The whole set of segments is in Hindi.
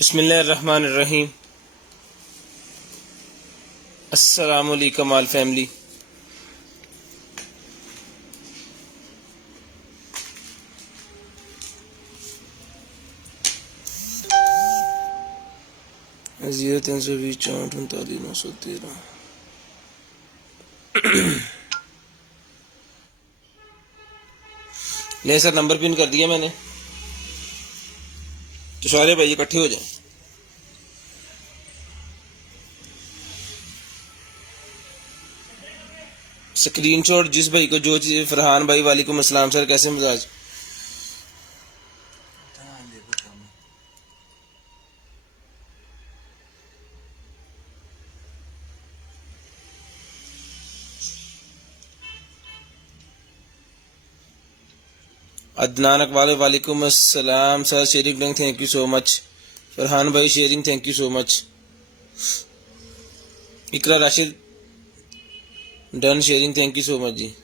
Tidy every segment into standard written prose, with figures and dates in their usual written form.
बिस्मिल्लाहिर्रहमानिर्रहीम। अस्सलामुअलैकुम आल फैमिली। जीरो 320 64 39 913। ले सर, नंबर पिन कर दिया मैंने, तो सारे भाई इकट्ठे हो जाएं। स्क्रीनशॉट जिस भाई को जो चीज़। फरहान भाई वालेकुम अस्सलाम सर, कैसे मिजाज? अदनान अकबाल वालेकुम अस्सलाम sir, sharing link thank you so much. Farhan भाई sharing thank you so much. Iqra Rashid done sharing thank you so much ji.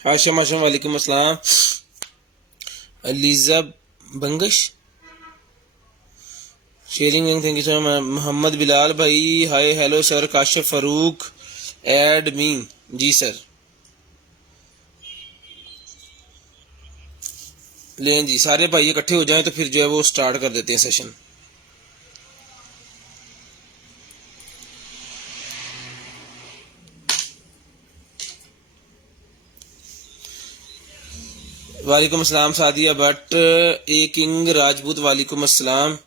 Hashim Hashim वालेकुम अस्सलाम। Aliza Bangash sharing link thank you so much. Mohammad Bilal भाई hi hello sir. Kashif Farooq add me ji sir. लें जी, सारे भाई इकट्ठे हो जाएं तो फिर जो है वो स्टार्ट कर देते हैं सेशन। वालेकुम अस्सलाम सादिया भट्ट। ए किंग राजपूत वालेकुम अस्सलाम।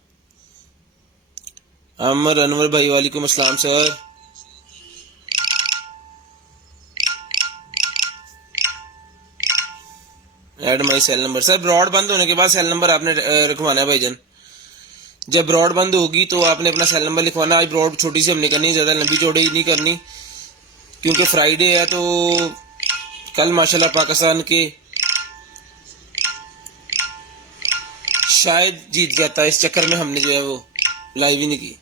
अमर अनवर भाई वालेकुम अस्सलाम सर। ऐड माई सेल नंबर सर। ब्रॉड बंद होने के बाद सेल नंबर आपने रखवाना है भाईजान। जब ब्रॉड बंद होगी तो आपने अपना सेल नंबर लिखवाना। आज ब्रॉड छोटी सी हमने करनी, ज़्यादा लंबी चौड़ी नहीं करनी, क्योंकि फ्राइडे है। तो कल माशाल्लाह पाकिस्तान के शायद जीत जाता है, इस चक्कर में हमने जो है वो लाइव ही नहीं की।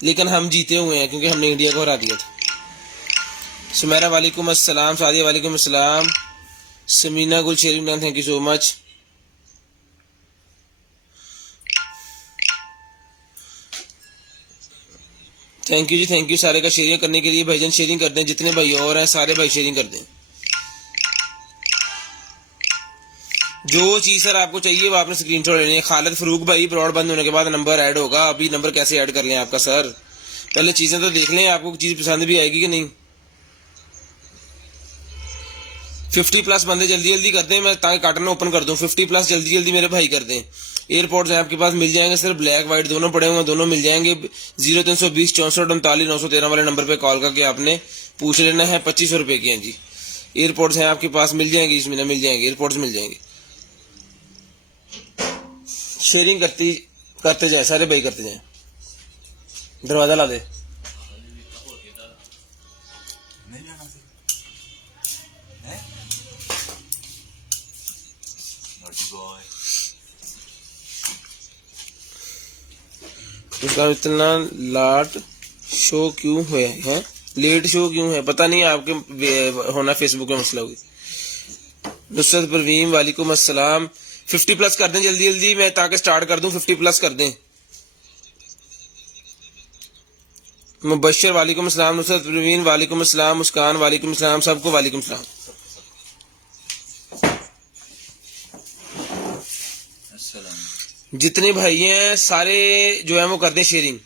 लेकिन हम जीते हुए हैं क्योंकि हमने इंडिया को हरा दिया था। सुमेरा वालेकुम अस्सलाम। सादिया वालेकुम अस्सलाम। Sameena Gul sharing done thank you so much. Thank you जी, थैंक यू सारे का शेयरिंग करने के लिए। भाईजान शेयरिंग कर दें, जितने भाई और हैं सारे भाई शेयरिंग कर दें। जो चीज़ सर आपको चाहिए वो आपने स्क्रीनशॉट लेनी है। खालिद फरूक भाई ब्रॉड बंद होने के बाद नंबर ऐड होगा। अभी नंबर कैसे ऐड कर लें आपका सर? पहले चीज़ें तो देख लें, आपको चीज़ पसंद भी आएगी कि नहीं। 50 प्लस बंदे जल्दी जल्दी कर दें, मैं ताकि कार्टन ओपन कर दूं। 50 प्लस जल्दी जल्दी मेरे भाई कर दें। एयरपोर्ट्स हैं आपके पास, मिल जाएंगे सर। ब्लैक वाइट दोनों पड़े हुए हैं, दोनों मिल जाएंगे। 0320 64 39 913 वाले नंबर पे कॉल करके आपने पूछ लेना है। 2500 रुपये की हैं जी। एयरपोर्ट्स हैं आपके पास, मिल जाएंगे इसमें, मिल जाएंगे, एयरपोर्ट्स मिल जाएंगे। शेयरिंग करते जाए सारे भाई, करते जाए। दरवाजा ला दे। उसका इतना लाट शो क्यों हुआ है? लेट शो क्यों है पता नहीं, आपके होना फेसबुक में मसला होगी। नुसरत परवीन वालेकुम अस्सलाम। 50 प्लस कर दें जल्दी जल्दी, मैं ताकि स्टार्ट कर दूं। 50 प्लस कर दें। मुबशर वालेकुम अस्सलाम। नुसरत परवीन वालेकुम अस्सलाम। मुस्कान वालेकुम अस्सलाम। सबको वालेकुम अस्सलाम। जितने भाई हैं सारे जो है वो कर दें शेयरिंग,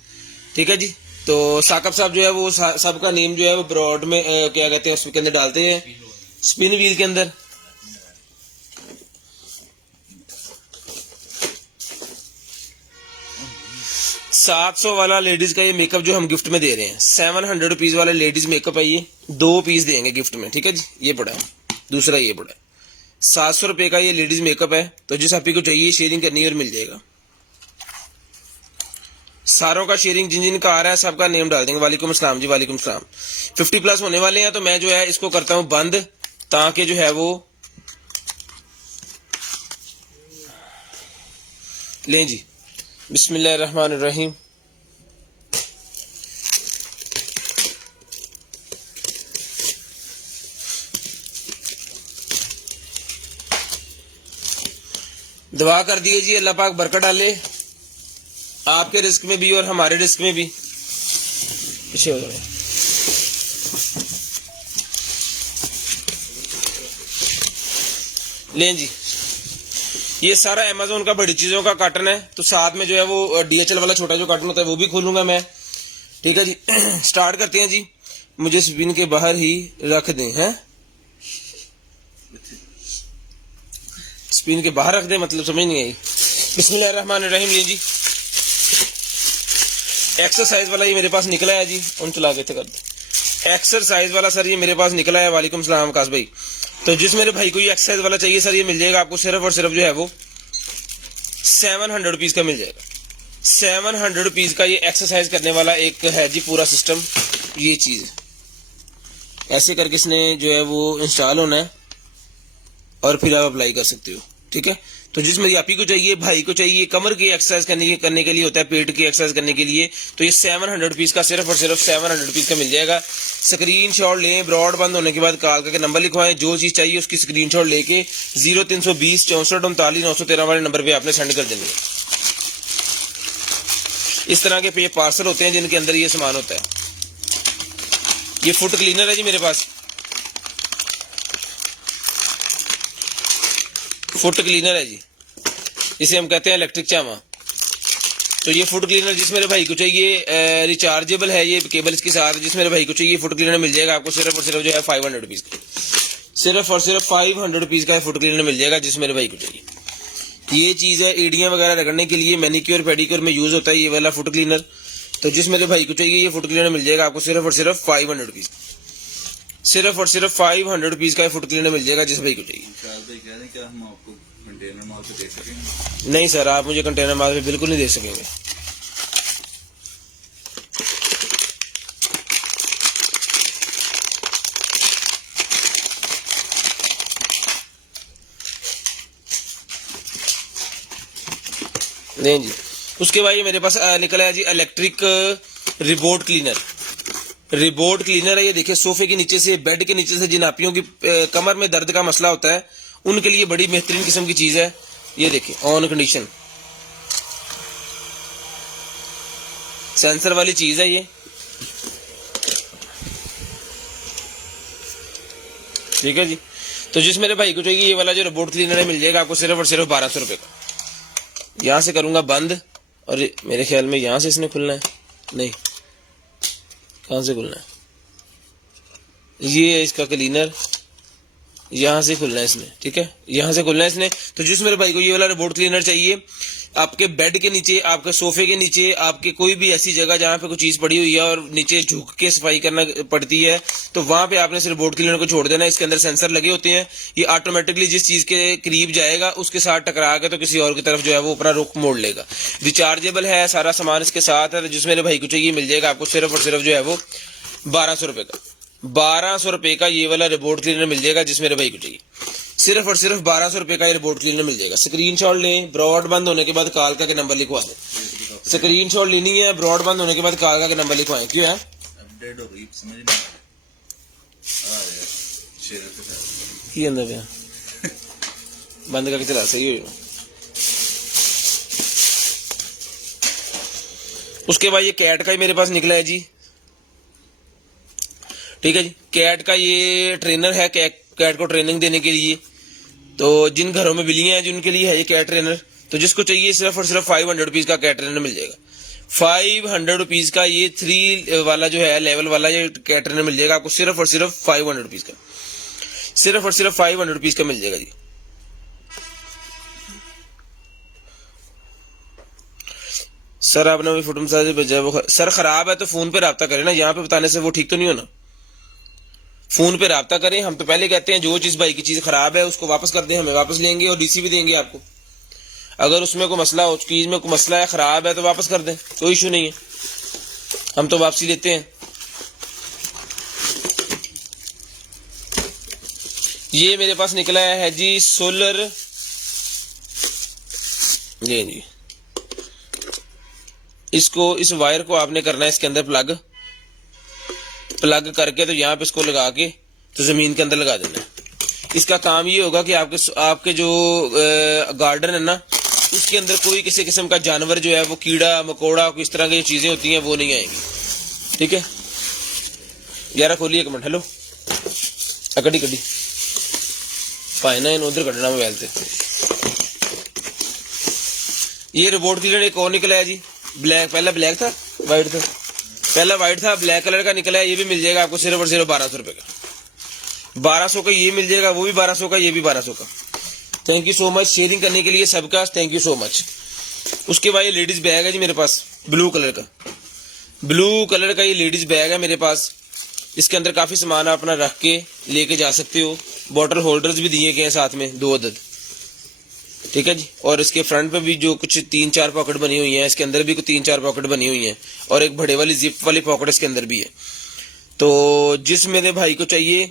ठीक है जी। तो साकब साहब जो है वो सबका नेम जो है वो ब्रॉड में क्या कहते हैं उसके अंदर डालते हैं, स्पिन व्हील के अंदर। $700 वाला लेडीज का ये मेकअप जो हम गिफ्ट में दे रहे हैं, 700 रुपीज वाला लेडीज मेकअप है। ये 2 पीस देंगे गिफ्ट में, ठीक है जी। ये पड़ा है, दूसरा ये पड़ा है। 700 रुपये का ये लेडीज मेकअप है। तो जिस आप को चाहिए शेयरिंग करनी है और मिल जाएगा। सारों का शेयरिंग जिन जिन का आ रहा है सबका नेम डाल देंगे। वालेकुम अस्सलाम जी, वालेकुम अस्सलाम। 50 प्लस होने वाले हैं तो मैं जो है इसको करता हूं बंद, ताकि जो है वो लें जी। बिस्मिल्लाहिर्रहमानिर्रहीम। दुआ कर दिए जी, अल्लाह पाक बरकत डाले आपके रिस्क में भी और हमारे रिस्क में भी। पीछे हो जाए। लें जी, ये सारा अमेज़न का बड़ी चीजों का कार्टन है। तो साथ में जो है वो DHL वाला छोटा जो कार्टन होता है वो भी खोलूंगा मैं। ठीक है जी, स्टार्ट करते हैं जी। मुझे स्पिन के बाहर ही रख दें, हैं स्पिन के बाहर रख दें मतलब समझ नहीं आई। बिस्मिल्लाहिर्रहमानिर्रहीम। लीजिए जी, एक्सरसाइज वाला ये मेरे पास निकला है जी। उन चला के कर दो एक्सरसाइज वाला सर, ये मेरे पास निकला है। वालेकुम सलाम आकाश भाई। तो जिस मेरे भाई को ये एक्सरसाइज वाला चाहिए सर, ये मिल जाएगा आपको सिर्फ और सिर्फ जो है वो 700 रुपीज का मिल जाएगा। 700 रुपीज का ये एक्सरसाइज करने वाला एक है जी पूरा सिस्टम। ये चीज ऐसे करके इसने जो है वो इंस्टॉल होना है और फिर आप अप्लाई कर सकते हो। ठीक है, तो जिस मेरी आपी को चाहिए, भाई को चाहिए, कमर की एक्सरसाइज करने के लिए होता है, पेट की एक्सरसाइज करने के लिए, तो ये 700 रुपीज का सिर्फ और सिर्फ 700 रुपीज का मिल जाएगा। स्क्रीनशॉट लें, ब्रॉडबैंड होने के बाद कॉल करके नंबर लिखवाएं, जो चीज चाहिए उसकी स्क्रीनशॉट लेके 0320 64 39 913 वाले नंबर पे आपने सेंड कर देनी है। इस तरह के पार्सल होते हैं जिनके अंदर ये सामान होता है। ये फुट क्लीनर है जी मेरे पास, फुट क्लीनर है जी, इसे हम कहते हैं इलेक्ट्रिक चामा। तो ये फुट क्लीनर जिस मेरे भाई को चाहिए रिचार्जेबल है, ये केबल इसके साथ, जिस मेरे भाई को चाहिए फुट क्लीनर मिल जाएगा आपको सिर्फ और सिर्फ जो है 500 रुपीज का। सिर्फ और सिर्फ 500 रुपीज का फुट क्लीनर मिल जाएगा जिस मेरे भाई को चाहिए। ये चीज है एड़ियां वगैरह रगड़ने के लिए, मैनिक्योर पेडिक्योर में यूज होता है ये वाला फुट क्लीनर। तो जिस मेरे भाई को चाहिए ये फुट क्लीनर मिल जाएगा आपको सिर्फ और सिर्फ 500 रुपीज। सिर्फ और सिर्फ 500 रुपीज का फुट क्लीनर मिल जाएगा जिस भाई को चाहिए। क्या हम आपको कंटेनर माल पे दे सकेंगे? नहीं सर, आप मुझे कंटेनर माल पे बिल्कुल नहीं दे सकेंगे। नहीं जी, उसके बाद ये मेरे पास निकला है जी electric robot cleaner. Robot cleaner है ये, देखिए सोफे के नीचे से, बेड के नीचे से जिन आपियों की कमर में दर्द का मसला होता है उनके लिए बड़ी बेहतरीन किस्म की चीज है। ये देखिए ऑन कंडीशन सेंसर वाली चीज है ये। ठीक है जी, तो जिस मेरे भाई को चाहिए ये वाला जो रोबोट क्लीनर है मिल जाएगा आपको सिर्फ और सिर्फ 1200 रुपए का। यहां से करूंगा बंद और मेरे ख्याल में यहां से इसने खुलना है, नहीं कहां से खुलना है, ये है इसका क्लीनर, यहां से खुलना है इसने। ठीक है, यहां से खुलना है इसने। तो जिस मेरे भाई को ये वाला रोबोट क्लीनर चाहिए, आपके बेड के नीचे, आपके सोफे के नीचे, आपके कोई भी ऐसी जगह जहां पे कोई चीज पड़ी हुई है और नीचे झुक के सफाई करना पड़ती है, तो वहां पे आपने सिर्फ रोबोट क्लीनर को छोड़ देना है। इसके अंदर सेंसर लगे होते हैं, ये ऑटोमेटिकली जिस चीज के करीब जाएगा उसके साथ टकरा के तो किसी और की तरफ जो है वो अपना रुख मोड़ लेगा। रिचार्जेबल है, सारा सामान इसके साथ है। जिस मेरे भाई को चाहिए मिल जाएगा आपको सिर्फ और सिर्फ जो है वो 1200 रुपए का। 1200 रुपए का ये वाला रोबोट क्लीनर मिल जाएगा जिस मेरे भाई को चाहिए। सिर्फ और सिर्फ 1200 रुपए का ये रोबोट क्लीनर मिल जाएगा। स्क्रीनशॉट लें, ब्रॉडबैंड होने के बाद कॉल करके नंबर लिखवा दें। स्क्रीनशॉट लेनी है, ब्रॉडबैंड होने के बाद कॉल करके नंबर लिखवाएं। क्यों है अपडेट हो गई, समझ नहीं आ रहा यार, शेयर के साथ की अंदर पे बंद करके चला सही हो। उसके बाद ये कैट का ही मेरे पास निकला है जी। ठीक है जी, कैट का ये ट्रेनर है, कैट को ट्रेनिंग देने के लिए। तो जिन घरों में बिल्लियां हैं जिनके लिए है ये कैट ट्रेनर। तो जिसको चाहिए सिर्फ और सिर्फ 500 रुपीज का कैट ट्रेनर मिल जाएगा। 500 रुपीज का ये 3 वाला जो है लेवल वाला ये कैट ट्रेनर मिल जाएगा आपको सिर्फ और सिर्फ 500 रुपीज का। सिर्फ और सिर्फ 500 रुपीज का मिल जाएगा जी। सर आपने अभी फोटो मसाज भेजा वो सर खराब है तो फोन पे राब्ता करें ना, यहाँ पे बताने से वो ठीक तो नहीं होना। फोन पे राब्ता करें। हम तो पहले कहते हैं जो चीज भाई की चीज खराब है उसको वापस कर दें, हमें वापस लेंगे और डीसी भी देंगे आपको। अगर उसमें कोई मसला हो, चीज में कोई मसला है, खराब है तो वापस कर दें, कोई इशू नहीं है, हम तो वापसी लेते हैं। ये मेरे पास निकला है जी सोलर, ये जी, इसको इस वायर को आपने करना है इसके अंदर प्लग करके, तो यहाँ पे इसको लगा के तो जमीन के अंदर लगा देना है। इसका काम ये होगा कि आपके जो गार्डन है ना, उसके अंदर कोई किसी किस्म का जानवर जो है वो कीड़ा मकोड़ा इस तरह की चीजें होती हैं वो नहीं आएंगी। ठीक है, 11 खोलिए 1 मिनट। हेलो कड़ी कड़ी पाए ना इन उधर कटना मोबाइल से। ये रिपोर्ट क्लियर एक और निकला है जी, ब्लैक, पहला ब्लैक था वाइट था, पहला वाइट था, ब्लैक कलर का निकला है। ये भी मिल जाएगा आपको सिर्फ और सिर्फ 1200 रुपए का। 1200 का ये मिल जाएगा, वो भी 1200 का, ये भी 1200 का। Thank you so much sharing करने के लिए सबका, थैंक यू सो मच। उसके बाद ये लेडीज बैग है जी मेरे पास, ब्लू कलर का, ब्लू कलर का ये लेडीज बैग है मेरे पास। इसके अंदर काफी सामान आप अपना रख के लेके जा सकते हो। बॉटल होल्डर्स भी दिए गए हैं साथ में 2 अदद। ठीक है जी, और इसके फ्रंट पे भी जो कुछ 3-4 पॉकेट बनी हुई हैं, इसके अंदर भी कुछ 3-4 पॉकेट बनी हुई हैं, और एक बड़े वाली जिप वाली पॉकेट इसके अंदर भी है। तो जिस मेरे भाई को चाहिए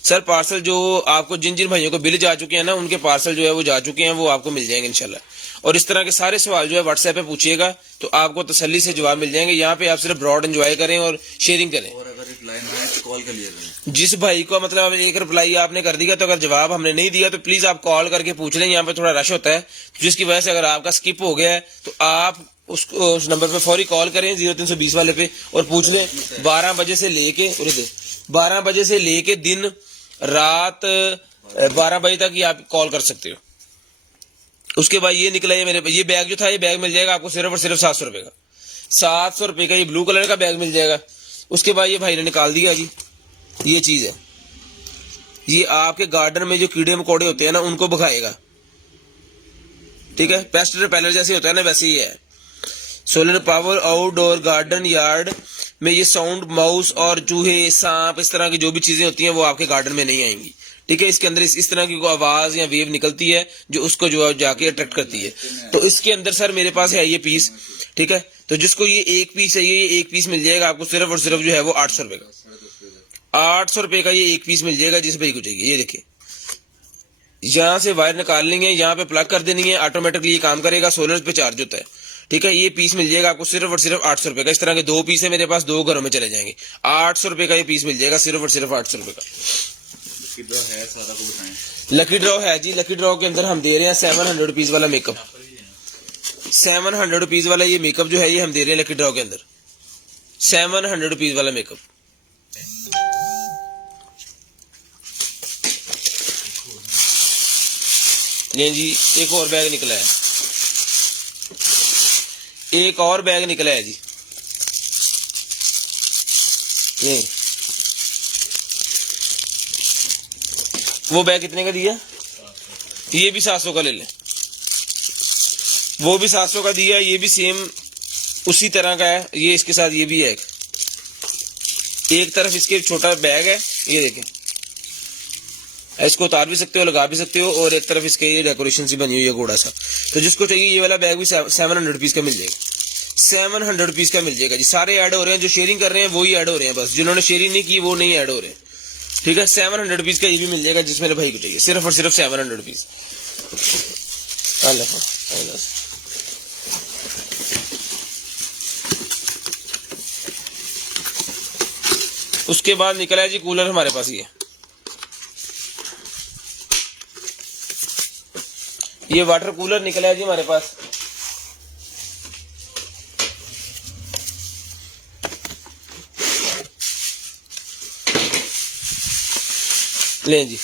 सर पार्सल, जो आपको जिन जिन भाइयों को बिल जा चुके हैं ना, उनके पार्सल जो है वो जा चुके हैं, वो आपको मिल जाएंगे इंशाल्लाह। और इस तरह के सारे सवाल जो है व्हाट्सएप पे पूछिएगा तो आपको तसल्ली से जवाब मिल जाएंगे। यहाँ पे आप सिर्फ ब्रॉड एंजॉय करें और शेयरिंग करें। और अगर रिप्लाई ना आए तो कॉल कर लिया करें। जिस भाई को मतलब एक रिप्लाई आपने कर दिया, तो अगर जवाब हमने नहीं दिया तो प्लीज आप कॉल करके पूछ लें। यहाँ पे थोड़ा रश होता है, जिसकी वजह से अगर आपका स्किप हो गया है तो आप उस नंबर पे फौरी कॉल करें 0320 वाले पे और पूछ लें। 12 बजे से लेके 12 बजे से लेके दिन रात 12 बजे तक ही आप कॉल कर सकते हो। उसके बाद ये निकला है मेरे पे, ये बैग जो था, ये बैग मिल जाएगा आपको सिर्फ और सिर्फ 700 रुपए का। 700 रुपए का ये ब्लू कलर का बैग मिल जाएगा। उसके बाद ये भाई ने निकाल दिया जी, ये चीज है, ये आपके गार्डन में जो कीड़े मकोड़े होते हैं ना, उनको भगाएगा। ठीक है, पेस्ट रिपेलर जैसे होता है ना, वैसे ही है। Solar power outdoor garden yard में ये साउंड माउस और चूहे सांप इस तरह की जो भी चीजें होती हैं वो आपके गार्डन में नहीं आएंगी। ठीक है, इसके अंदर इस तरह की आवाज या वेव निकलती है जो उसको जो जाके अट्रैक्ट करती है। तो इसके अंदर सर मेरे पास है ये पीस। ठीक है, तो जिसको ये एक पीस चाहिए, ये एक पीस मिल जाएगा आपको सिर्फ और सिर्फ जो है वो 800 रुपए का। 800 रुपए का ये एक पीस मिल जाएगा जिस भाई को चाहिए। ये देखिए, यहाँ से वायर निकाल लेंगे, यहाँ पे प्लग कर देनी है, ऑटोमेटिकली ये काम करेगा, सोलर पे चार्ज होता है। ठीक है, ये पीस मिल जाएगा आपको सिर्फ और सिर्फ 800 रुपए का। इस तरह के 2 पीस है मेरे पास, 2 घरों में चले जाएंगे। 800 रुपए का ये पीस मिल जाएगा सिर्फ और सिर्फ 800 रुपए का। लकी ड्रॉ है, सारा को बताएं। लकी ड्रॉ है जी, लकी ड्रॉ के अंदर हम दे रहे हैं 700 रुपीज वाला मेकअप। 700 रुपीज वाला ये मेकअप जो है ये हम दे रहे हैं लकी ड्रॉ के अंदर, 700 रुपीज वाला मेकअप। ये जी एक और बैग निकला है, एक और बैग निकला है जी। ये वो बैग कितने का दिया? ये भी 700 का ले लें, वो भी 700 का दिया, ये भी सेम उसी तरह का है। ये इसके साथ ये भी है, एक तरफ इसके छोटा बैग है, ये देखें, इसको उतार भी सकते हो, लगा भी सकते हो, और एक तरफ इसके ये डेकोरेशन सी बनी हुई है घोड़ा सा। तो जिसको चाहिए ये वाला बैग भी 700 रुपीज का मिल जाएगा, 700 रुपीज का मिल जाएगा जी। सारे ऐड हो रहे हैं, जो शेयरिंग कर रहे हैं वो ही ऐड हो रहे हैं, बस जिन्होंने शेयरिंग नहीं की वो नहीं ऐड हो रहे हैं। ठीक है, 700 रुपीज का ये भी मिल जाएगा जिस मेरे भाई को चाहिए, सिर्फ और सिर्फ 700 रुपीज। उसके बाद निकला है जी कूलर हमारे पास, ये वाटर कूलर निकला है जी हमारे पास। ले जी,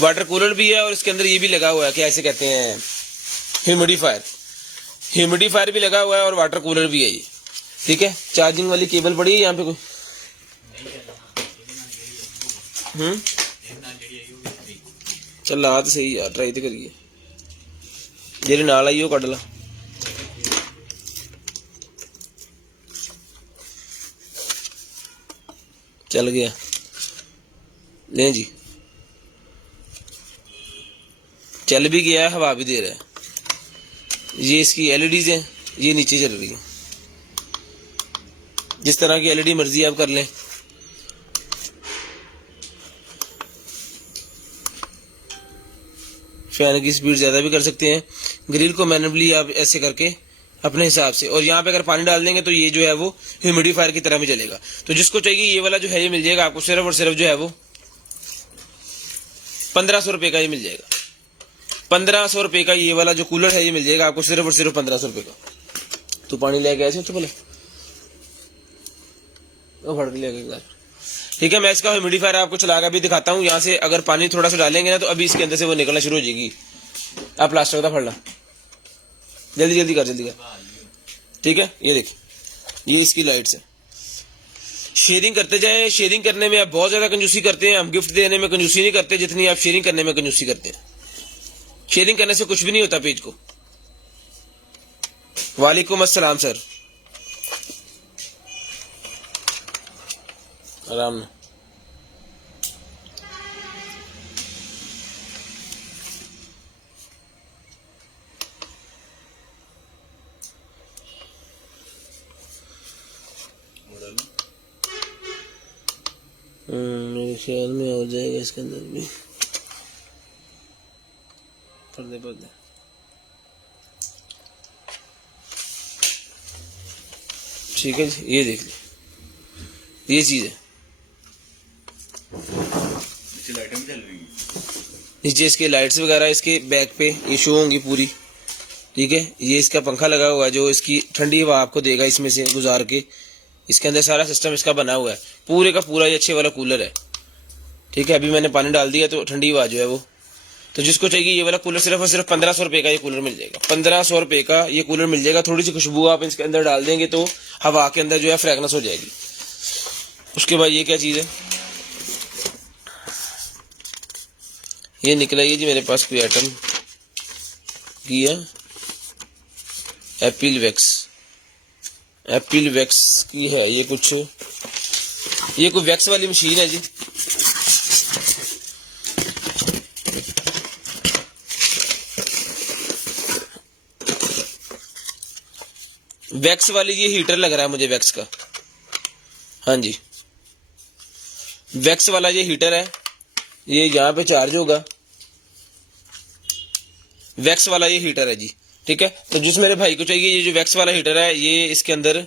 वाटर कूलर भी है और इसके अंदर ये भी लगा हुआ है, क्या ऐसे कहते हैं, ह्यूमिडिफायर। ह्यूमिडिफायर भी लगा हुआ है और वाटर कूलर भी है ये। ठीक है, चार्जिंग वाली केबल पड़ी है यहाँ पे कोई? चल ला तो सही यार, ट्राई तो करिए, जेरी नाल आई हो कट ला। चल गया, ले जी, चल भी गया, हवा भी दे रहा है। ये इसकी एलईडीज हैं, ये नीचे चल रही है, जिस तरह की एलईडी मर्जी आप कर लें। फैन की स्पीड ज्यादा भी कर सकते हैं, ग्रिल को मैनुअली आप ऐसे करके अपने हिसाब से, और यहाँ पे अगर पानी डाल देंगे तो ये जो है वो ह्यूमिडिफायर की तरह भी चलेगा। तो जिसको चाहिए ये वाला जो है ये मिल जाएगा आपको सिर्फ और सिर्फ जो है वो ₹1500 का ये मिल जाएगा। ₹1500 का ये वाला जो कूलर है ये मिल जाएगा आपको सिर्फ और सिर्फ ₹1500 का। तो पानी लेके आए थे बोले फट लेके। ठीक है, मैं इसका ह्यूमिडिफायर आपको चला के अभी दिखाता हूँ। यहाँ से अगर पानी थोड़ा सा डालेंगे ना तो अभी इसके अंदर से वो निकलना शुरू हो जाएगी। आप प्लास्टिक का फड़ना, जल्दी जल्दी कर। ठीक है, ये देखिए, ये इसकी लाइट्स है। शेयरिंग करते जाएं। शेयरिंग करने में आप बहुत ज्यादा कंजूसी करते हैं, हम गिफ्ट देने में कंजूसी नहीं करते जितनी आप शेयरिंग करने में कंजूसी करते हैं। शेयरिंग करने से कुछ भी नहीं होता पेज को। वालेकुम अस्सलाम सर, आराम में। मेरे ख्याल में हो जाएगा इसके अंदर भी। पर्दे ठीक है जी, ये देख ली, ये चीज है। लाइटें भी चल रही हैं नीचे, इसके लाइट्स वगैरह इसके बैक पे ये शो होंगी पूरी। ठीक है, ये इसका पंखा लगा हुआ है जो इसकी ठंडी हवा आपको देगा इसमें से गुजार के। इसके अंदर सारा सिस्टम इसका बना हुआ है, पूरे का पूरा ये अच्छे वाला कूलर है। ठीक है, अभी मैंने पानी डाल दिया तो ठंडी हवा जो है वो, तो जिसको चाहिए ये वाला कूलर सिर्फ और सिर्फ ₹1500 का ये कूलर मिल जाएगा। ₹1500 का ये कूलर मिल जाएगा। थोड़ी सी खुशबू आप इसके अंदर डाल देंगे तो हवा के अंदर जो है फ्रेगनेंस हो जाएगी। उसके बाद ये क्या चीज है, ये निकला ये जी मेरे पास कोई आइटम की है, एप्पल वैक्स की है ये कुछ, ये कोई वैक्स वाली मशीन है जी। वैक्स वाली ये हीटर लग रहा है मुझे, वैक्स का। हाँ जी, वैक्स वाला ये हीटर है, ये यहाँ पे चार्ज होगा। वैक्स वाला ये हीटर है जी। ठीक है, तो जिस मेरे भाई को चाहिए ये जो वैक्स वाला हीटर है, ये इसके अंदर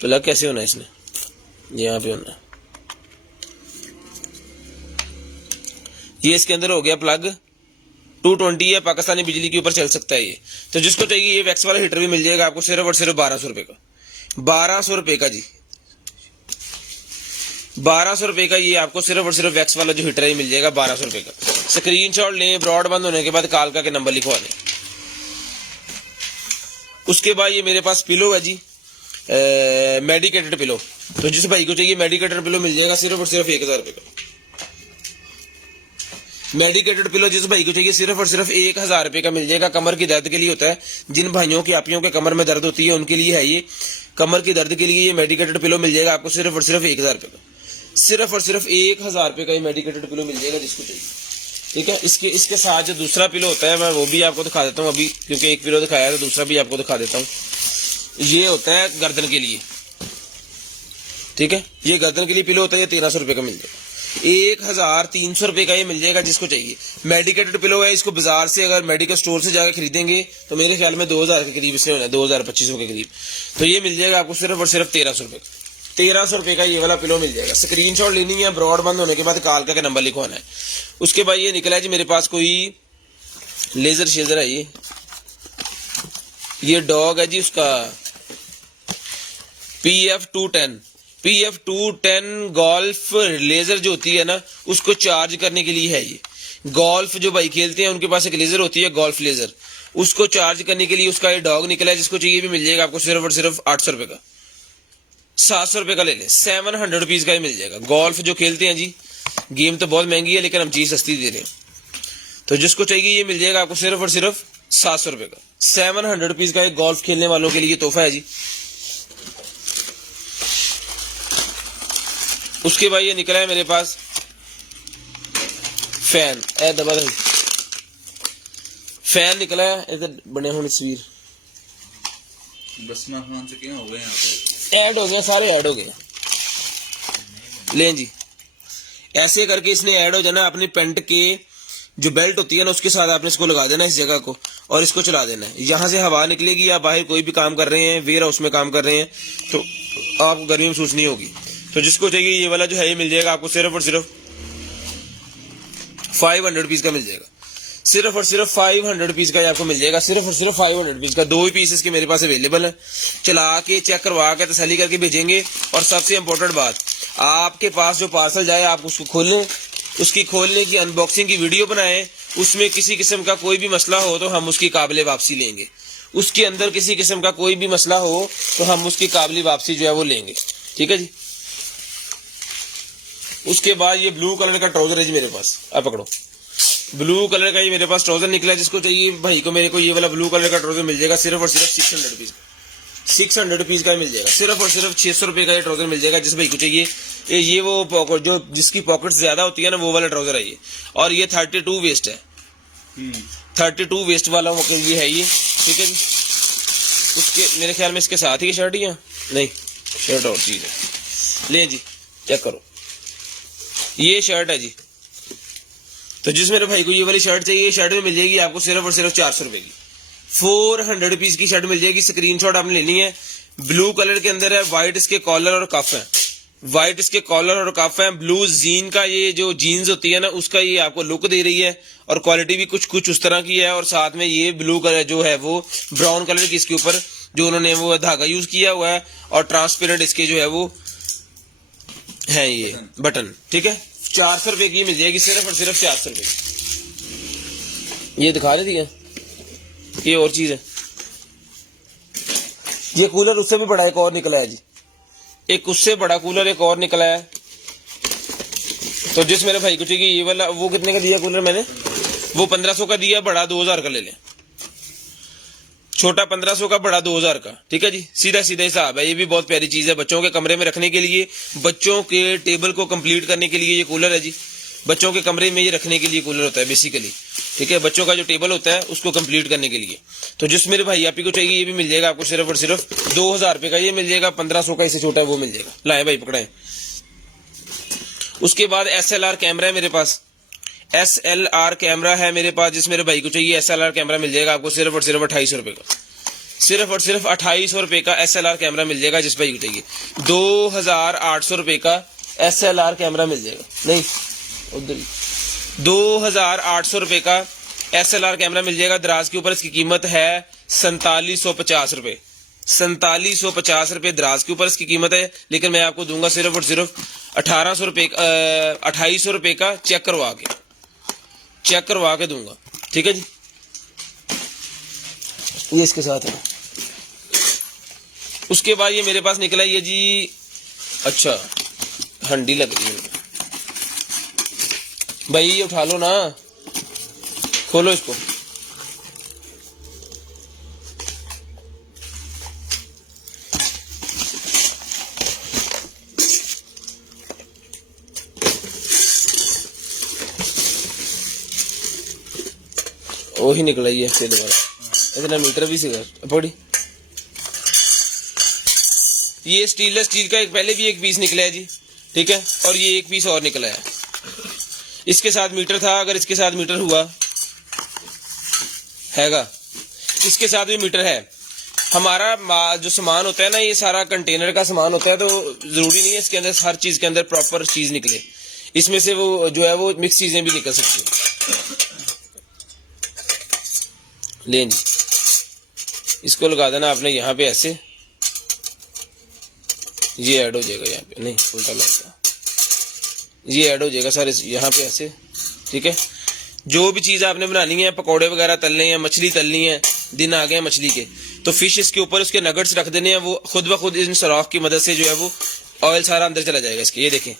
प्लग कैसे होना है, इसने यहाँ पे होना है, ये इसके अंदर हो गया प्लग। 220 है, पाकिस्तानी बिजली के ऊपर चल सकता है ये। तो जिसको चाहिए ये वैक्स वाला हीटर भी मिल जाएगा आपको सिर्फ और सिर्फ ₹1200 का। ₹1200 का जी, ₹1200 का ये आपको सिर्फ और सिर्फ वैक्स वाला जो हीटर है मिल जाएगा ₹1200 का। स्क्रीनशॉट लें, ब्रॉड बंद होने के बाद कॉल का नंबर लिखवा दें। उसके बाद ये मेरे पास पिलो है जी, मेडिकेटेड पिलो। तो जिस भाई को चाहिए मेडिकेटेड पिलो मिल जाएगा सिर्फ और सिर्फ ₹1000 का। मेडिकेटेड पिलो जिस भाई को चाहिए सिर्फ और सिर्फ ₹1000 का मिल जाएगा। कमर की दर्द के लिए होता है, जिन भाइयों की आपियों के कमर में दर्द होती है उनके लिए है ये। कमर की दर्द के लिए ये मेडिकेटेड पिलो मिल जाएगा आपको सिर्फ और सिर्फ ₹1000 का। सिर्फ और सिर्फ ₹1000 का ये मेडिकेटेड पिलो मिल जाएगा जिसको चाहिए। ठीक है, इसके साथ जो दूसरा पिलो होता है मैं वो भी आपको दिखा देता हूँ अभी, क्योंकि एक पिलो दिखाया है तो दूसरा भी आपको दिखा देता हूँ। ये होता है गर्दन के लिए। ठीक है, ये गर्दन के लिए पिलो होता है, ये ₹1300 का मिल जाएगा। ₹1300 का ये मिल जाएगा जिसको चाहिए। मेडिकेटेड पिलो है, इसको बाजार से अगर मेडिकल स्टोर से जाकर खरीदेंगे तो मेरे ख्याल में 2000 के करीब इसमें होना है, 2000-2500 के करीब। तो ये मिल जाएगा आपको सिर्फ और सिर्फ ₹1300 का। ₹1300 का ये वाला पिलो मिल जाएगा। स्क्रीनशॉट लेनी है, ब्रॉड बंद होने के बाद कॉल का नंबर लिखवाना है। उसके बाद ये निकला है जी मेरे पास कोई लेजर शेजर है, ये डॉग है जी, उसका PF210 गोल्फ लेजर जो होती है ना उसको चार्ज करने के लिए है ये। गोल्फ जो भाई खेलते हैं उनके पास एक लेजर होती है गोल्फ लेजर, उसको चार्ज करने के लिए उसका ये डॉग निकला है। जिसको चाहिए भी मिल जाएगा आपको सिर्फ और सिर्फ ₹800 का। ₹700 का ले लें, ₹700 का ही मिल जाएगा। गोल्फ जो खेलते हैं जी, गेम तो बहुत महंगी है लेकिन हम चीज सस्ती दे रहे हैं। तो जिसको चाहिए ये मिल जाएगा आपको सिर्फ और सिर्फ ₹700 का। ₹700 का एक गोल्फ खेलने वालों के लिए तोहफा है जी। उसके बाद ये निकला है मेरे पास फैन, फैन निकला है, बने हुए तस्वीर बस खान से क्या हो गए, यहाँ पे ऐड हो गए, सारे ऐड हो गए। लें जी, ऐसे करके इसने ऐड हो जाना। अपनी पेंट के जो बेल्ट होती है ना उसके साथ आपने इसको लगा देना इस जगह को, और इसको चला देना है। यहाँ से हवा निकलेगी, या बाहर कोई भी काम कर रहे हैं, वेयर हाउस में काम कर रहे हैं तो आपको गर्मी महसूस नहीं होगी। तो जिसको चाहिए ये वाला जो है ये मिल जाएगा आपको सिर्फ और सिर्फ 500 रुपीज का मिल जाएगा, सिर्फ और सिर्फ 500 रुपीज का ये आपको मिल जाएगा, सिर्फ और सिर्फ 500 रुपीज का। 2 ही पीस इसके मेरे पास अवेलेबल है, चला के चेक करवा के तसल्ली करके भेजेंगे। और सबसे इम्पोर्टेंट बात, आपके पास जो पार्सल जाए आप उसको खोलें, उसकी खोलने की अनबॉक्सिंग की वीडियो बनाएं, उसमें किसी किस्म का कोई भी मसला हो तो हम उसकी काबिल वापसी लेंगे, उसके अंदर किसी किस्म का कोई भी मसला हो तो हम उसकी काबिल वापसी जो है वो लेंगे, ठीक है जी। उसके बाद ये ब्लू कलर का ट्राउजर है जी मेरे पास, आप पकड़ो, ब्लू कलर का ये मेरे पास ट्राउजर निकला है। जिसको चाहिए भाई को मेरे को ये वाला ब्लू कलर का ट्राउजर मिल जाएगा, सिर्फ और सिर्फ 600 रुपीज, 600 रुपीज का मिल जाएगा, सिर्फ और सिर्फ 600 रुपए का ये ट्राउजर मिल जाएगा। जिस भाई को चाहिए ये वो पॉकेट जो जिसकी पॉकेट ज्यादा होती है ना, वो वाला ट्राउजर है ये। और ये 32 वेस्ट है, 32 वेस्ट वाला ये है ये, ठीक है जी। उसके मेरे ख्याल में इसके साथ ही शर्ट ही है, नहीं शर्ट और चीज है, ले जी चेक करो, ये शर्ट है जी। तो जिस मेरे भाई को ये वाली शर्ट चाहिए, शर्ट में मिल जाएगी आपको सिर्फ और सिर्फ 400 रुपए की, 400 रुपीज की शर्ट मिल जाएगी। स्क्रीनशॉट आपने लेनी है, ब्लू कलर के अंदर है, व्हाइट इसके कॉलर और कफ है, व्हाइट इसके कॉलर और कफ है। ब्लू जीन का ये जो जीन्स होती है ना, उसका ये आपको लुक दे रही है और क्वालिटी भी कुछ कुछ उस तरह की है। और साथ में ये ब्लू कलर जो है वो ब्राउन कलर की इसके ऊपर जो उन्होंने वो धागा यूज किया हुआ है, और ट्रांसपेरेंट इसके जो है वो है ये बटन, ठीक है। 400 रुपए की मिल जाएगी, सिर्फ और सिर्फ 400 रुपए की। ये दिखा रही थी, ये और चीज है, ये कूलर उससे भी बड़ा एक और निकला है जी, एक उससे बड़ा कूलर एक और निकला है। तो जिस मेरे भाई को चाहिए ये वाला, वो कितने का दिया कूलर मैंने, वो 1500 का दिया, बड़ा 2000 का ले लें, छोटा 1500 का, बड़ा 2000 का, ठीक है जी। सीधा सीधा हिसाब है। ये भी बहुत प्यारी चीज है बच्चों के कमरे में रखने के लिए, बच्चों के टेबल को कंप्लीट करने के लिए ये कूलर है जी। बच्चों के कमरे में ये रखने के लिए कूलर होता है बेसिकली, ठीक है। बच्चों का जो टेबल होता है उसको कंप्लीट करने के लिए। तो जिस मेरे भाई आप ही को चाहिए ये भी मिल जाएगा आपको, सिर्फ और सिर्फ 2000 रुपए का ये मिल जाएगा, 1500 का इससे छोटा है वो मिल जाएगा। लाए भाई पकड़ाए। उसके बाद SLR कैमरा है मेरे पास, SLR कैमरा है मेरे पास। जिस मेरे भाई को चाहिए SLR कैमरा मिल जाएगा आपको सिर्फ और सिर्फ 2800 रुपए का, सिर्फ और सिर्फ 2800 रुपए का SLR कैमरा मिल जाएगा। जिस भाई को चाहिए 2800 रुपए का SLR कैमरा मिल जाएगा, नहीं उधर 2800 रुपए का SLR कैमरा मिल जाएगा। दराज के ऊपर इसकी कीमत है 4750 रुपए, 4750 रुपए दराज के ऊपर इसकी कीमत है। लेकिन मैं आपको दूंगा सिर्फ और सिर्फ 1800 रुपए 2800 रुपए का चेक करवा के दूंगा, ठीक है जी। ये इसके साथ है। उसके बाद ये मेरे पास निकला ये जी, अच्छा हंडी लग रही है भाई, ये उठा लो ना, खोलो इसको। वही निकला ही है इसके दोबारा, इतना मीटर भी सिगा पड़ी। ये स्टीललेस स्टील का एक पहले भी एक पीस निकला है जी, ठीक है। और ये एक पीस और निकला है, इसके साथ मीटर था, अगर इसके साथ मीटर हुआ हैगा, इसके साथ भी मीटर है। हमारा जो सामान होता है ना, ये सारा कंटेनर का सामान होता है, तो जरूरी नहीं है इसके अंदर हर चीज के अंदर प्रॉपर चीज निकले, इसमें से वो जो है वो मिक्स चीजें भी निकल सकती है। लें जी, इसको लगा देना आपने यहाँ पे ऐसे, ये ऐड हो जाएगा यहाँ पे, नहीं उल्टा लगता, ये ऐड हो जाएगा सर यहाँ पे ऐसे, ठीक है। जो भी चीज आपने बनानी है, पकौड़े वगैरह तलने हैं, मछली तलनी है, दिन आ गए मछली के, तो फिश इसके ऊपर उसके नगट्स रख देने हैं, वो खुद ब खुद इन सराख की मदद से जो है वो ऑयल सारा अंदर चला जाएगा इसके। ये देखें,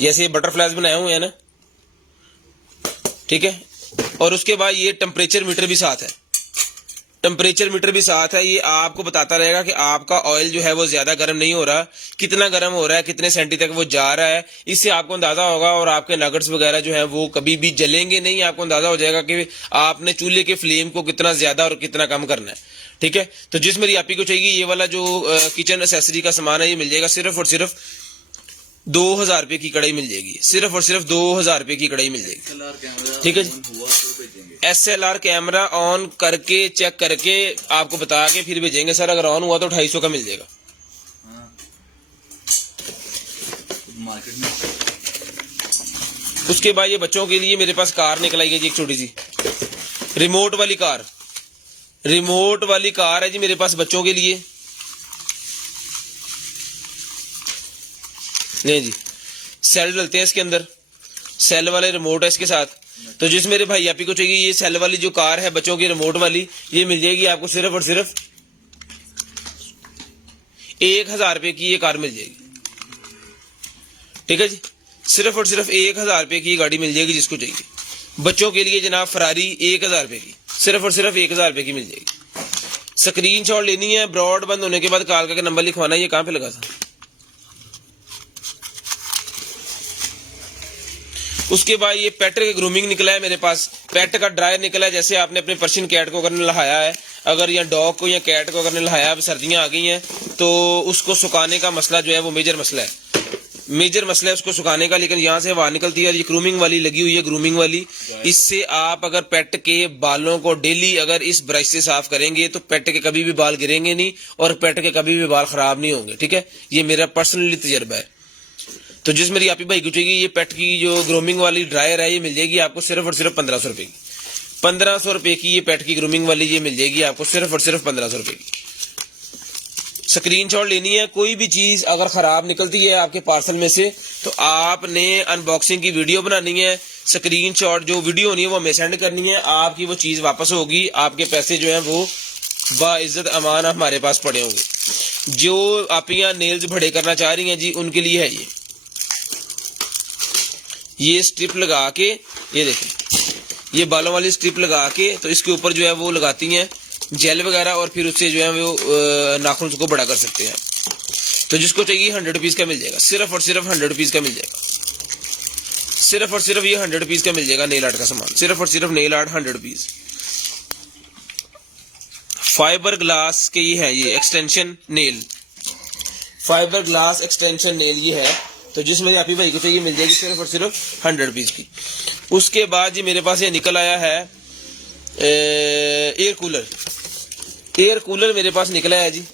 जैसे ये बटरफ्लाइज बनाए हुए हैं ना, ठीक है। और उसके बाद ये टेम्परेचर मीटर भी साथ है, टेम्परेचर मीटर भी साथ है। ये आपको बताता रहेगा कि आपका ऑयल जो है वो ज्यादा गर्म नहीं हो रहा, कितना गर्म हो रहा है, कितने सेंटी तक वो जा रहा है, इससे आपको अंदाजा होगा। और आपके नगट्स वगैरह जो है वो कभी भी जलेंगे नहीं, आपको अंदाजा हो जाएगा कि आपने चूल्हे के फ्लेम को कितना ज्यादा और कितना कम करना है, ठीक है। तो जिस मेरी आपी को चाहिए ये वाला जो किचन एसेसरी का सामान है, ये मिल जाएगा सिर्फ और सिर्फ 2000 रुपए की कढ़ाई मिल जाएगी, सिर्फ और सिर्फ 2000 रुपए की कढ़ाई मिल जाएगी, ठीक है जी। SLR कैमरा ऑन करके चेक करके आपको बता के फिर भेजेंगे सर। अगर ऑन हुआ तो 250 का मिल जाएगा। मार्केट में उसके बाद ये बच्चों के लिए मेरे पास कार निकल आई है जी, एक छोटी सी रिमोट वाली कार, रिमोट वाली कार है जी मेरे पास बच्चों के लिए। नहीं जी, सेल डलते हैं इसके अंदर, सेल वाले रिमोट है इसके साथ। तो जिस मेरे भाई आप ही को चाहिए ये सेल वाली जो कार है बच्चों की रिमोट वाली, ये मिल जाएगी आपको सिर्फ और सिर्फ 1000 रुपए की ये कार मिल जाएगी। ठीक है जी, सिर्फ और सिर्फ 1000 रुपए की गाड़ी मिल जाएगी जिसको चाहिए। बच्चों के लिए जनाब फरारी 1000 रुपए की, सिर्फ और सिर्फ 1000 रुपए की मिल जाएगी। स्क्रीनशॉट लेनी है, ब्रॉड बंद होने के बाद कॉल करके नंबर लिखवाना है। ये कहां पे लगा था? उसके बाद ये पेट का ग्रूमिंग निकला है मेरे पास, पेट का ड्रायर निकला है। जैसे आपने अपने पर्शियन कैट को अगर नहाया है, अगर या डॉग को या कैट को अगर नहाया, अब सर्दियां आ गई हैं तो उसको सुखाने का मसला जो है वो मेजर मसला है, मेजर मसला है उसको सुखाने का। लेकिन यहाँ से हवा निकलती है, ये ग्रूमिंग वाली लगी हुई है, ग्रूमिंग वाली। इससे आप अगर पेट के बालों को डेली अगर इस ब्रश से साफ करेंगे तो पेट के कभी भी बाल गिरेंगे नहीं और पेट के कभी भी बाल खराब नहीं होंगे। ठीक है, ये मेरा पर्सनली तजर्बा है। तो जिस मेरी आपी भाई को चाहिए ये पेट की जो ग्रूमिंग वाली ड्रायर है, ये मिल जाएगी आपको सिर्फ और सिर्फ 1500 रुपए की। 1500 रुपए की ये पेट की ग्रूमिंग वाली ये मिल जाएगी आपको सिर्फ और सिर्फ 1500 रुपए की। स्क्रीनशॉट लेनी है। कोई भी चीज अगर खराब निकलती है आपके पार्सल में से तो आपने अनबॉक्सिंग की वीडियो बनानी है, स्क्रीनशॉट जो वीडियो होनी है वो हमें सेंड करनी है, आपकी वो चीज वापस होगी, आपके पैसे जो है वो बाइज्जत अमान हमारे पास पड़े होंगे। जो आप यहाँ नेल्स बड़े करना चाह रही हैं जी उनके लिए है ये स्ट्रिप लगा के, ये देखें ये बालों वाली स्ट्रिप लगा के तो इसके ऊपर जो है वो लगाती हैं जेल वगैरह और फिर उससे जो है वो नाखून को बड़ा कर सकते हैं। तो जिसको चाहिए 100 रुपीज का मिल जाएगा, सिर्फ और सिर्फ 100 रुपीज का मिल जाएगा, सिर्फ और सिर्फ ये 100 रुपीज का मिल जाएगा नेल आर्ट का सामान, सिर्फ और सिर्फ nail art 100 rupees. Fibre glass के ये है, ये extension nail, fibre glass extension nail ये है। तो जिसमें आप ही भाई को चाहिए मिल जाएगी सिर्फ और सिर्फ 100 रुपीज की। उसके बाद जी मेरे पास ये निकल आया है एयर कूलर, एयर कूलर मेरे पास निकला है जी।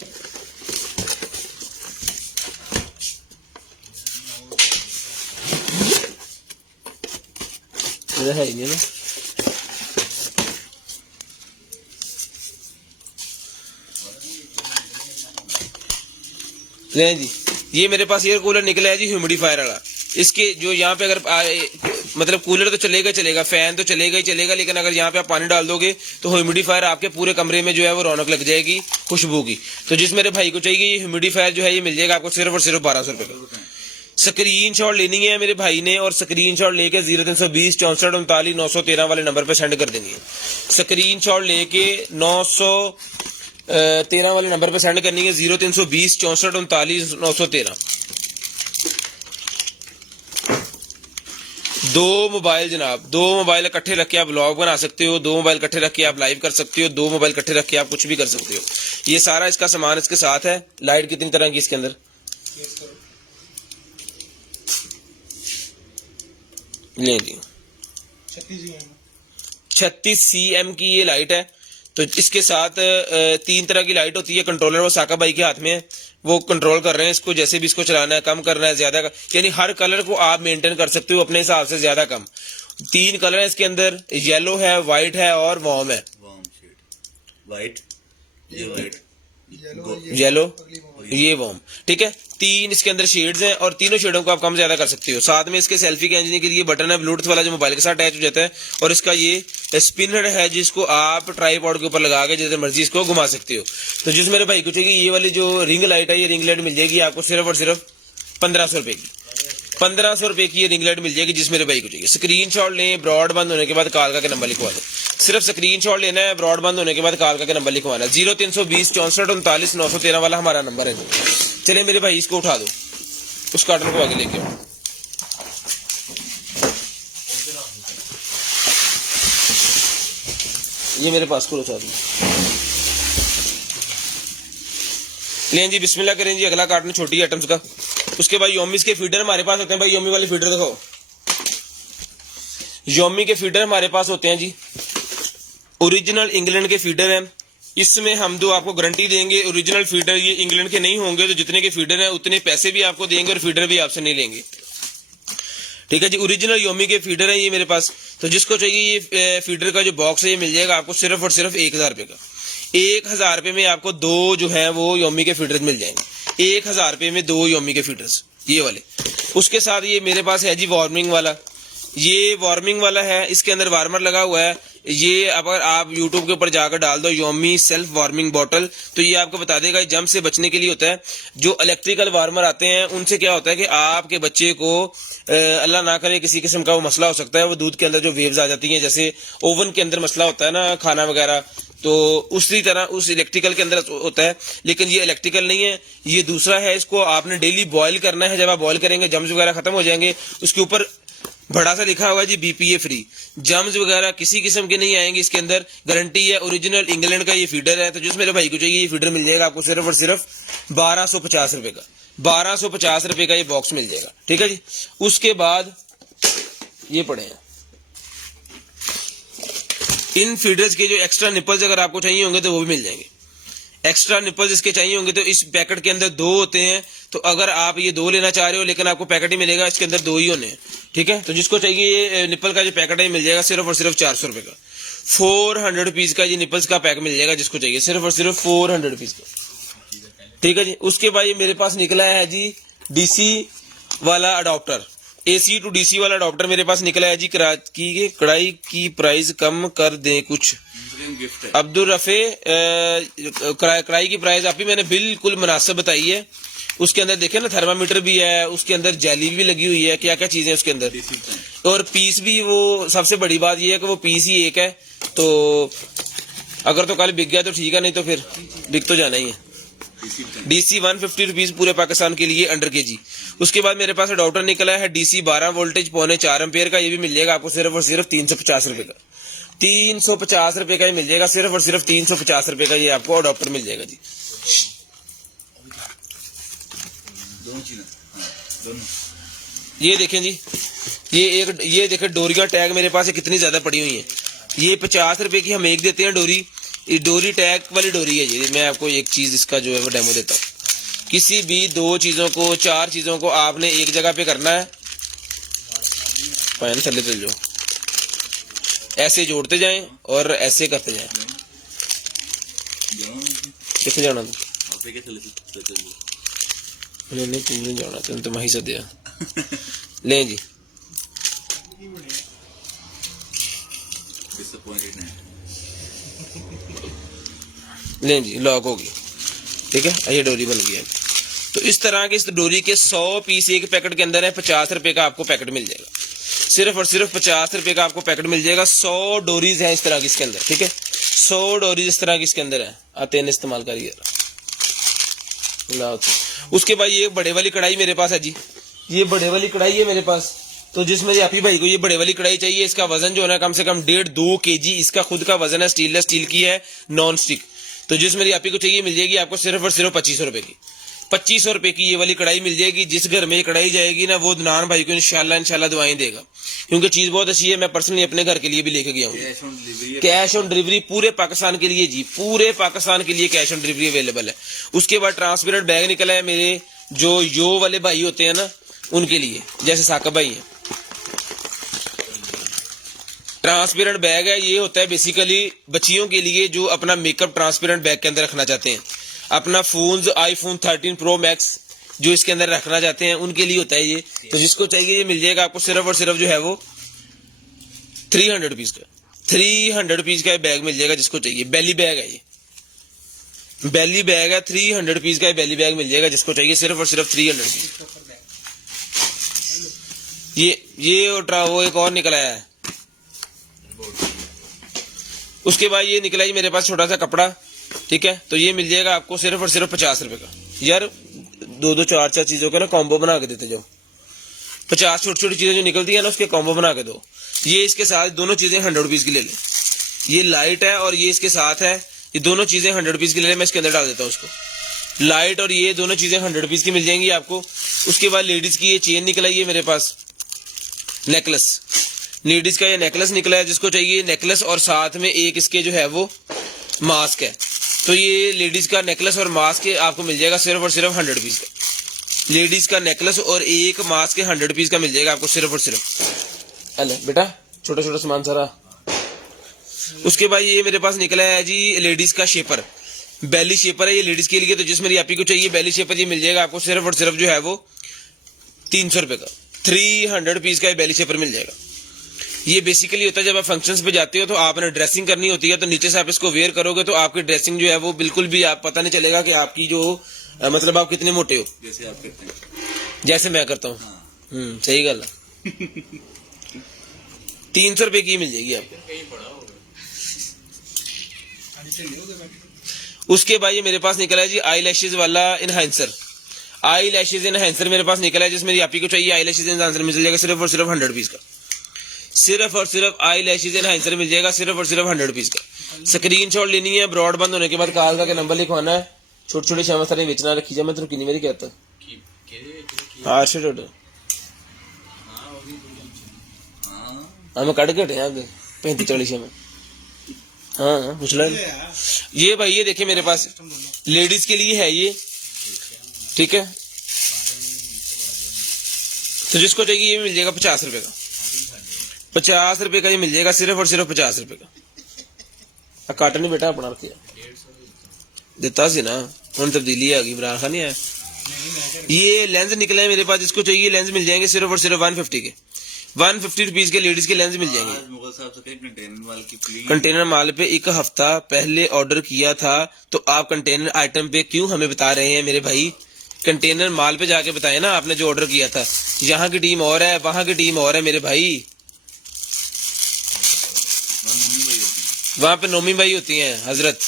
है ही नहीं ना, ले जी ये मेरे पास एयर कूलर निकला है जी ह्यूमिडिफायर वाला। इसके जो यहाँ पे अगर मतलब कूलर तो चलेगा चलेगा, फैन तो चलेगा ही चलेगा, लेकिन अगर यहाँ पे आप पानी डाल दोगे तो ह्यूमिडिफायर आपके पूरे कमरे में जो है वो रौनक लग जाएगी खुशबू की। तो जिस मेरे भाई को चाहिए ये ह्यूमिडिफायर जो है ये मिल जाएगा आपको सिर्फ और सिर्फ 1200 रुपए का। स्क्रीनशॉट लेनी है मेरे भाई ने और स्क्रीनशॉट लेके 0320 64 39 913 वाले नंबर पे सेंड कर देनी है। स्क्रीनशॉट लेके 913 वाले नंबर पे सेंड करनी है, 0320 64 39 913। दो मोबाइल जनाब, दो मोबाइल इकट्ठे रख के आप ब्लॉग बना सकते हो, दो मोबाइल इकट्ठे रख के आप लाइव कर सकते हो, दो मोबाइल इकट्ठे रख के आप कुछ भी कर सकते हो। ये सारा इसका सामान इसके साथ है। लाइट कितनी तरह की इसके अंदर, ले जी 36 cm की ये लाइट है। तो इसके साथ 3 तरह की लाइट होती है। कंट्रोलर वो साका भाई के हाथ में है, वो कंट्रोल कर रहे हैं इसको, जैसे भी इसको चलाना है, कम करना है, ज्यादा यानी हर कलर को आप मेंटेन कर सकते हो अपने हिसाब से, ज्यादा कम। 3 कलर है इसके अंदर, येलो है, व्हाइट है और वॉर्म है। व्हाइट, ये व्हाइट, येलो, ये वॉर्म। ठीक है, 3 इसके अंदर शेड्स हैं और तीनों शेडों को आप कम ज्यादा कर सकते हो। साथ में इसके सेल्फी खींचने के लिए बटन है ब्लूटूथ वाला जो मोबाइल के साथ अटैच हो जाता है, और इसका ये स्पिनर है जिसको आप ट्राइपॉड के ऊपर लगा के जितने मर्जी इसको घुमा सकते हो। तो जिस मेरे भाई को चाहिए ये वाली जो रिंग लाइट है, ये रिंग लाइट मिल जाएगी आपको सिर्फ और सिर्फ 1500 रुपए की। 1500 रुपए की ये रिंग लाइट मिल जाएगी जिस मेरे भाई को चाहिए। स्क्रीनशॉट लें, ब्रॉड बंद होने के बाद कॉल करके नंबर लिखवा दो। सिर्फ स्क्रीनशॉट लेना है, ब्रॉड बंद होने के बाद कॉल करके नंबर लिखवाना है। 0320 64 39 913 वाला हमारा नंबर है। चलिए मेरे भाई इसको उठा दो, उस कार्टन को आगे लेके आओ। ये मेरे पास को उठा दो। लें जी, बिस्मिल्लाह करें जी। अगला कार्टन छोटी आइटम्स का। उसके बाद योमीज के फीडर हमारे पास होते हैं भाई। योमी वाले फीडर देखो, योमी के फीडर हमारे पास होते हैं जी। ओरिजिनल इंग्लैंड के फीडर हैं। इसमें हम तो आपको गारंटी देंगे, ओरिजिनल फीडर ये इंग्लैंड के नहीं होंगे तो जितने के फीडर हैं उतने पैसे भी आपको देंगे और फीडर भी आपसे नहीं लेंगे। ठीक है जी। ओरिजिनल योमी के फीडर है ये मेरे पास। तो जिसको चाहिए ये फीडर का जो बॉक्स है ये मिल जाएगा आपको सिर्फ और सिर्फ 1000 रुपये का। 1000 रुपये में आपको 2 जो है वो योमी के फीडर्स मिल जाएंगे। 1000 रुपये में 2 योमी के फीडर्स ये वाले। उसके साथ ये मेरे पास है जी वार्मिंग वाला। ये वार्मिंग वाला है, इसके अंदर वार्मर लगा हुआ है। ये अगर आप YouTube के ऊपर जाकर डाल दो योमी सेल्फ वार्मिंग बॉटल, तो ये आपको बता देगा जम से बचने के लिए होता है। जो इलेक्ट्रिकल वार्मर आते हैं उनसे क्या होता है कि आपके बच्चे को अल्लाह ना करे किसी किस्म का वो मसला हो सकता है, वो दूध के अंदर जो वेव्स आ जाती हैं, जैसे ओवन के अंदर मसला होता है ना खाना वगैरह, तो उसी तरह उस इलेक्ट्रिकल के अंदर होता है। लेकिन ये इलेक्ट्रिकल नहीं है, ये दूसरा है। इसको आपने डेली बॉयल करना है। जब आप बॉयल करेंगे जम्स वगैरह खत्म हो जाएंगे। उसके ऊपर बड़ा सा लिखा हुआ है जी BPA फ्री। जम्स वगैरह किसी किस्म के नहीं आएंगे इसके अंदर, गारंटी है। ओरिजिनल इंग्लैंड का ये फीडर है। तो जिस मेरे भाई को चाहिए ये फीडर मिल जाएगा आपको सिर्फ और सिर्फ 1250 रुपए का। 1250 रुपए का ये बॉक्स मिल जाएगा, ठीक है जी। उसके बाद ये पड़े हैं इन फीडर्स के जो एक्स्ट्रा निपल्स, अगर आपको चाहिए होंगे तो वो भी मिल जाएंगे। एक्स्ट्रा निपल्स इसके चाहिए होंगे तो इस पैकेट के अंदर 2 होते हैं। तो अगर आप ये 2 लेना चाह रहे हो, लेकिन आपको पैकेट ही मिलेगा, इसके अंदर 2 ही होने हैं, ठीक है। तो जिसको चाहिए ये निपल का जो पैकेट है मिल जाएगा सिर्फ और सिर्फ 400 रुपए का। 400 रुपीज का ये निपल्स का पैक मिल जाएगा जिसको चाहिए, सिर्फ और सिर्फ 400 रुपीज का, ठीक है जी। उसके बाद ये मेरे पास निकला है जी DC वाला अडॉप्टर। AC टू DC वाला अडॉप्टर मेरे पास निकला है जी। कढ़ाई की प्राइस कम कर दें कुछ। गिफ्ट है अब्दुल रफे कढ़ाई की प्राइस आप ही मैंने बिल्कुल मुनासिब बताई है। उसके अंदर देखे ना थर्मामीटर भी है, उसके अंदर जेली भी लगी हुई है, क्या क्या चीजें उसके अंदर, और पीस भी। वो सबसे बड़ी बात ये है कि वो पीस ही एक है। तो अगर तो कल बिक गया तो ठीक है, नहीं तो फिर बिक तो जाना ही है। DC 150 रुपीज पूरे पाकिस्तान के लिए अंडर KG। उसके बाद मेरे पास अडॉप्टर निकला है DC 12 वोल्टेज 4.25 एम्पेयर का। ये भी मिल जाएगा आपको सिर्फ और सिर्फ 350 रुपए का। 350 रुपए का ही मिल जाएगा, सिर्फ और सिर्फ 350 रुपए का ये आपको अडॉप्टर मिल जाएगा जी। दोनों चीजें, दोनों। ये देखें जी, ये देखें डोरियां टैग मेरे पास कितनी ज्यादा पड़ी हुई हैं। ये 50 रुपए की हम एक देते हैं डोरी। ये डोरी टैग वाली डोरी है जी। मैं आपको एक चीज इसका जो है वो डेमो देता हूँ। किसी भी 2 चीजों को 4 चीजों को आपने एक जगह पे करना है। पैन थले चल जाओ, ऐसे जोड़ते जाएं और ऐसे करते जाएं। कितने जाना नहीं तुमने जाना तुम तो वहीं से दिया ले जी। ले जी लॉक होगी, ठीक है। ये डोरी बन गई है। तो इस तरह के इस डोरी के 100 पीस एक पैकेट के अंदर है। 50 रुपए का आपको पैकेट मिल जाएगा, सिर्फ और सिर्फ 50 रुपए का आपको पैकेट मिल जाएगा। 100 डोरीज हैं इस तरह की इसके अंदर, ठीक है। 100 डोरीज इस तरह की इसके अंदर है। आते हैं इस्तेमाल करिए। उसके बाद ये बड़े वाली कढ़ाई मेरे पास है जी। ये बड़े वाली कढ़ाई है मेरे पास। तो जिसमें आप ही भाई को ये बड़े वाली कढ़ाई चाहिए, इसका वजन जो है ना कम से कम 1.5-2 kg इसका खुद का वजन है। स्टेनलेस स्टील की है, नॉन स्टिक। तो जिस मेरी आप ही को चाहिए मिल जाएगी आपको सिर्फ और सिर्फ 2500 रुपए की। 2500 रुपए की ये वाली कढ़ाई मिल जाएगी। जिस घर में ये कढ़ाई जाएगी ना वो नान भाई को इंशाल्लाह दुआएं देगा, क्योंकि चीज बहुत अच्छी है। मैं पर्सनली अपने घर के लिए भी लेके गया हूँ। कैश ऑन डिलीवरी पूरे पाकिस्तान के लिए जी, पूरे पाकिस्तान के लिए कैश ऑन डिलीवरी अवेलेबल है। उसके बाद ट्रांसपेरेंट बैग निकला है मेरे जो यो वाले भाई होते हैं ना उनके लिए, जैसे साकब भाई हैं। ट्रांसपेरेंट बैग है, ये होता है बेसिकली बच्चियों के लिए जो अपना मेकअप ट्रांसपेरेंट बैग के अंदर रखना चाहते हैं। अपना फोन आईफोन 13 प्रो मैक्स जो इसके अंदर रखना चाहते हैं उनके लिए होता है ये। तो जिसको चाहिए ये मिल जाएगा आपको सिर्फ और सिर्फ जो है वो 300 रुपीज का। 300 रुपीज का बैग मिल जाएगा जिसको चाहिए। बेली बैग है ये, बेली बैग है। 300 रुपीज का बेली बैग मिल जाएगा जिसको चाहिए, सिर्फ और सिर्फ 300 रुपीज। ये वो एक और निकला है। उसके बाद ये निकला है मेरे पास छोटा सा कपड़ा, ठीक है। तो ये मिल जाएगा आपको सिर्फ और सिर्फ 50 रुपए का। यार 2-2 4-4 चीजों का ना कॉम्बो बना के देते जाओ। 50 छोटी छोटी चीजें जो निकलती है ना उसके कॉम्बो बना के दो। ये इसके साथ दोनों चीजें 100 रुपीज की ले लें। ये लाइट है और ये इसके साथ है। ये दोनों चीजें 100 रुपीज की ले लें। मैं इसके अंदर डाल देता हूँ उसको। लाइट और ये दोनों चीजें 100 रुपीज की मिल जाएंगी आपको। उसके बाद लेडीज की ये चेन निकल आई है मेरे पास, नेकलेस। लेडीज का ये नेकलेस निकला है जिसको चाहिए नेकलेस और साथ में एक इसके जो है वो मास्क है। तो ये लेडीज का नेकलेस और मास्क आपको मिल जाएगा सिर्फ और सिर्फ 100 रुपीज का। लेडीज का नेकलेस और एक मास्क के 100 पीस का मिल जाएगा आपको सिर्फ और सिर्फ। अले बेटा छोटा छोटा सामान सारा। उसके बाद ये मेरे पास निकला है जी लेडीज का शेपर, बेली शेपर है ये लेडीज के लिए। तो जिस मेरी आपी को चाहिए बेली शेपर ये मिल जाएगा आपको सिर्फ और सिर्फ जो है वो 300 रुपए का। 300 पीस का ये बेली शेपर मिल जाएगा। ये बेसिकली होता है जब आप फंक्शंस पे जाते हो तो आपने ड्रेसिंग करनी होती है, तो नीचे से आप इसको वेयर करोगे तो आपकी ड्रेसिंग जो है वो बिल्कुल भी आप पता नहीं चलेगा कि आपकी जो मतलब आप कितने मोटे हो, जैसे आप करते हैं, जैसे मैं करता हूँ। हाँ। सही गल है। 300 रुपए की मिल जाएगी आपको। उसके बाद ये मेरे पास निकला है जी आई लैशेज वाला इनहांसर। आई लैशेज इनहांसर मेरे पास निकला है जिसमें मेरी आपी को चाहिए आई लैशेज इनहांसर मिल जाएगा सिर्फ और सिर्फ 100 पीस का। सिर्फ और सिर्फ आई लैशेज इनहांसर मिल जाएगा सिर्फ और सिर्फ 100 पीस का। स्क्रीनशॉट लेनी है, ब्रॉड बंद होने के बाद कॉल का नंबर लिखवाना है। छोटे छोटे शाम सारे बेचना रखी जाए, मैं तो कितनी मेरी कहता हाँ छोटे हाँ मैं कट के हटे 35-40 में। हाँ पूछ लो ये भाई, ये देखिए मेरे पास लेडीज के लिए है ये, ठीक है। तो जिसको चाहिए ये मिल जाएगा 50 रुपए का। 50 रुपए का ये मिल जाएगा सिर्फ और सिर्फ 50 रुपए का। काटन नहीं बेटा अपना रखिए देता सी ना, उन तब्दीली आ गई इमरान खान नहीं आया। ये लेंस निकले हैं मेरे पास, जिसको चाहिए लेंस मिल जाएंगे सिर्फ और सिर्फ 150 के। 150 रुपीज के लेडीज के लेंस मिल जाएंगे। मुगल साहब से कंटेनर माल की प्लीज, कंटेनर माल पे एक हफ्ता पहले ऑर्डर किया था तो आप कंटेनर आइटम पे क्यों हमें बता रहे हैं मेरे भाई? कंटेनर माल पे जाके बताए ना आपने जो ऑर्डर किया था। यहाँ की टीम और है, वहां की टीम और है मेरे भाई। वहां पे नोमी भाई होती हैं हजरत।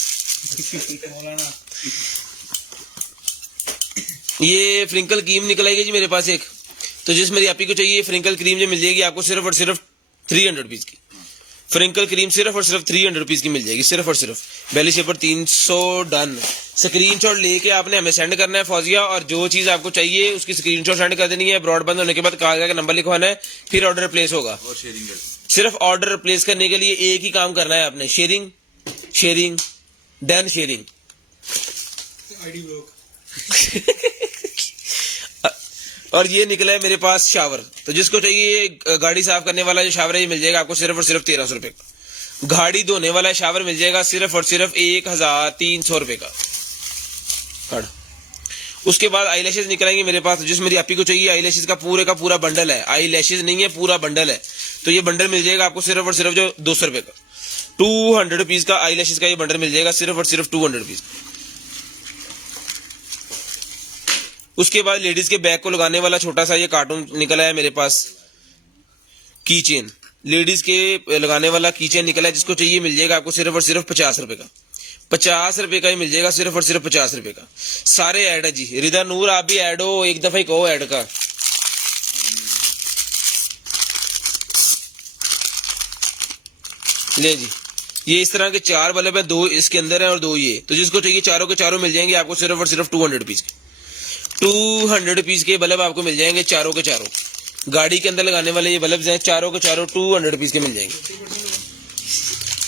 ये फ्रिंकल क्रीम निकलेगी जी मेरे पास एक, तो जिस मेरी आपी को चाहिए फ्रिंकल क्रीम जो मिल जाएगी आपको सिर्फ और सिर्फ 300 पीस की। फ्रिंकल क्रीम सिर्फ और सिर्फ 300 पीस की मिल जाएगी सिर्फ और सिर्फ। बेली शेपर 300 डन। स्क्रीनशॉट लेके आपने हमें सेंड करना है फौजिया, और जो चीज आपको चाहिए उसकी स्क्रीनशॉट सेंड कर देनी है। ब्रॉडबैंड होने के बाद कागज का नंबर लिखवाना है, फिर ऑर्डर प्लेस होगा। और शेयरिंग करते सिर्फ ऑर्डर प्लेस करने के लिए एक ही काम करना है आपने, sharing sharing done sharing. ID block. और ये निकला है मेरे पास शावर, तो जिसको चाहिए गाड़ी साफ करने वाला जो शावर है ये मिल जाएगा आपको सिर्फ और सिर्फ 1300 रुपए का। गाड़ी धोने वाला शावर मिल जाएगा सिर्फ और सिर्फ 1300 रुपए का। उसके बाद आई लैशेज निकलेंगे मेरे पास, जिस मेरी आपी को चाहिए आई लैशेज का पूरा बंडल है। आई लैशेज नहीं है, पूरा बंडल है। तो ये बंडल मिल जाएगा आपको सिर्फ और सिर्फ जो 200 रुपए का। 200 पीस का आई लैशेज का ये बंडल मिल जाएगा सिर्फ और सिर्फ 200 पीस। उसके बाद लेडीज के बैग को लगाने वाला छोटा सा ये कार्टून निकला है मेरे पास, की चेन। लेडीज के लगाने वाला की चेन निकला है, जिसको चाहिए मिल जाएगा आपको सिर्फ और सिर्फ 50 रुपए का। 50 रुपए का ही मिल जाएगा सिर्फ और सिर्फ 50 रुपए का। सारे ऐड है जी। रिदा नूर आप भी ऐड हो, एक दफा ही कहो ऐड का। ले जी, ये इस तरह के 4 बल्ब है, 2 इसके अंदर है और 2 ये। तो जिसको चाहिए चारों के चारों मिल जाएंगे आपको सिर्फ और सिर्फ 200 पीस के। 200 पीस के बल्ब आपको मिल जाएंगे चारों के चारों। गाड़ी के अंदर लगाने वाले ये बल्ब हैं चारों के चारों 200 पीस के मिल जाएंगे।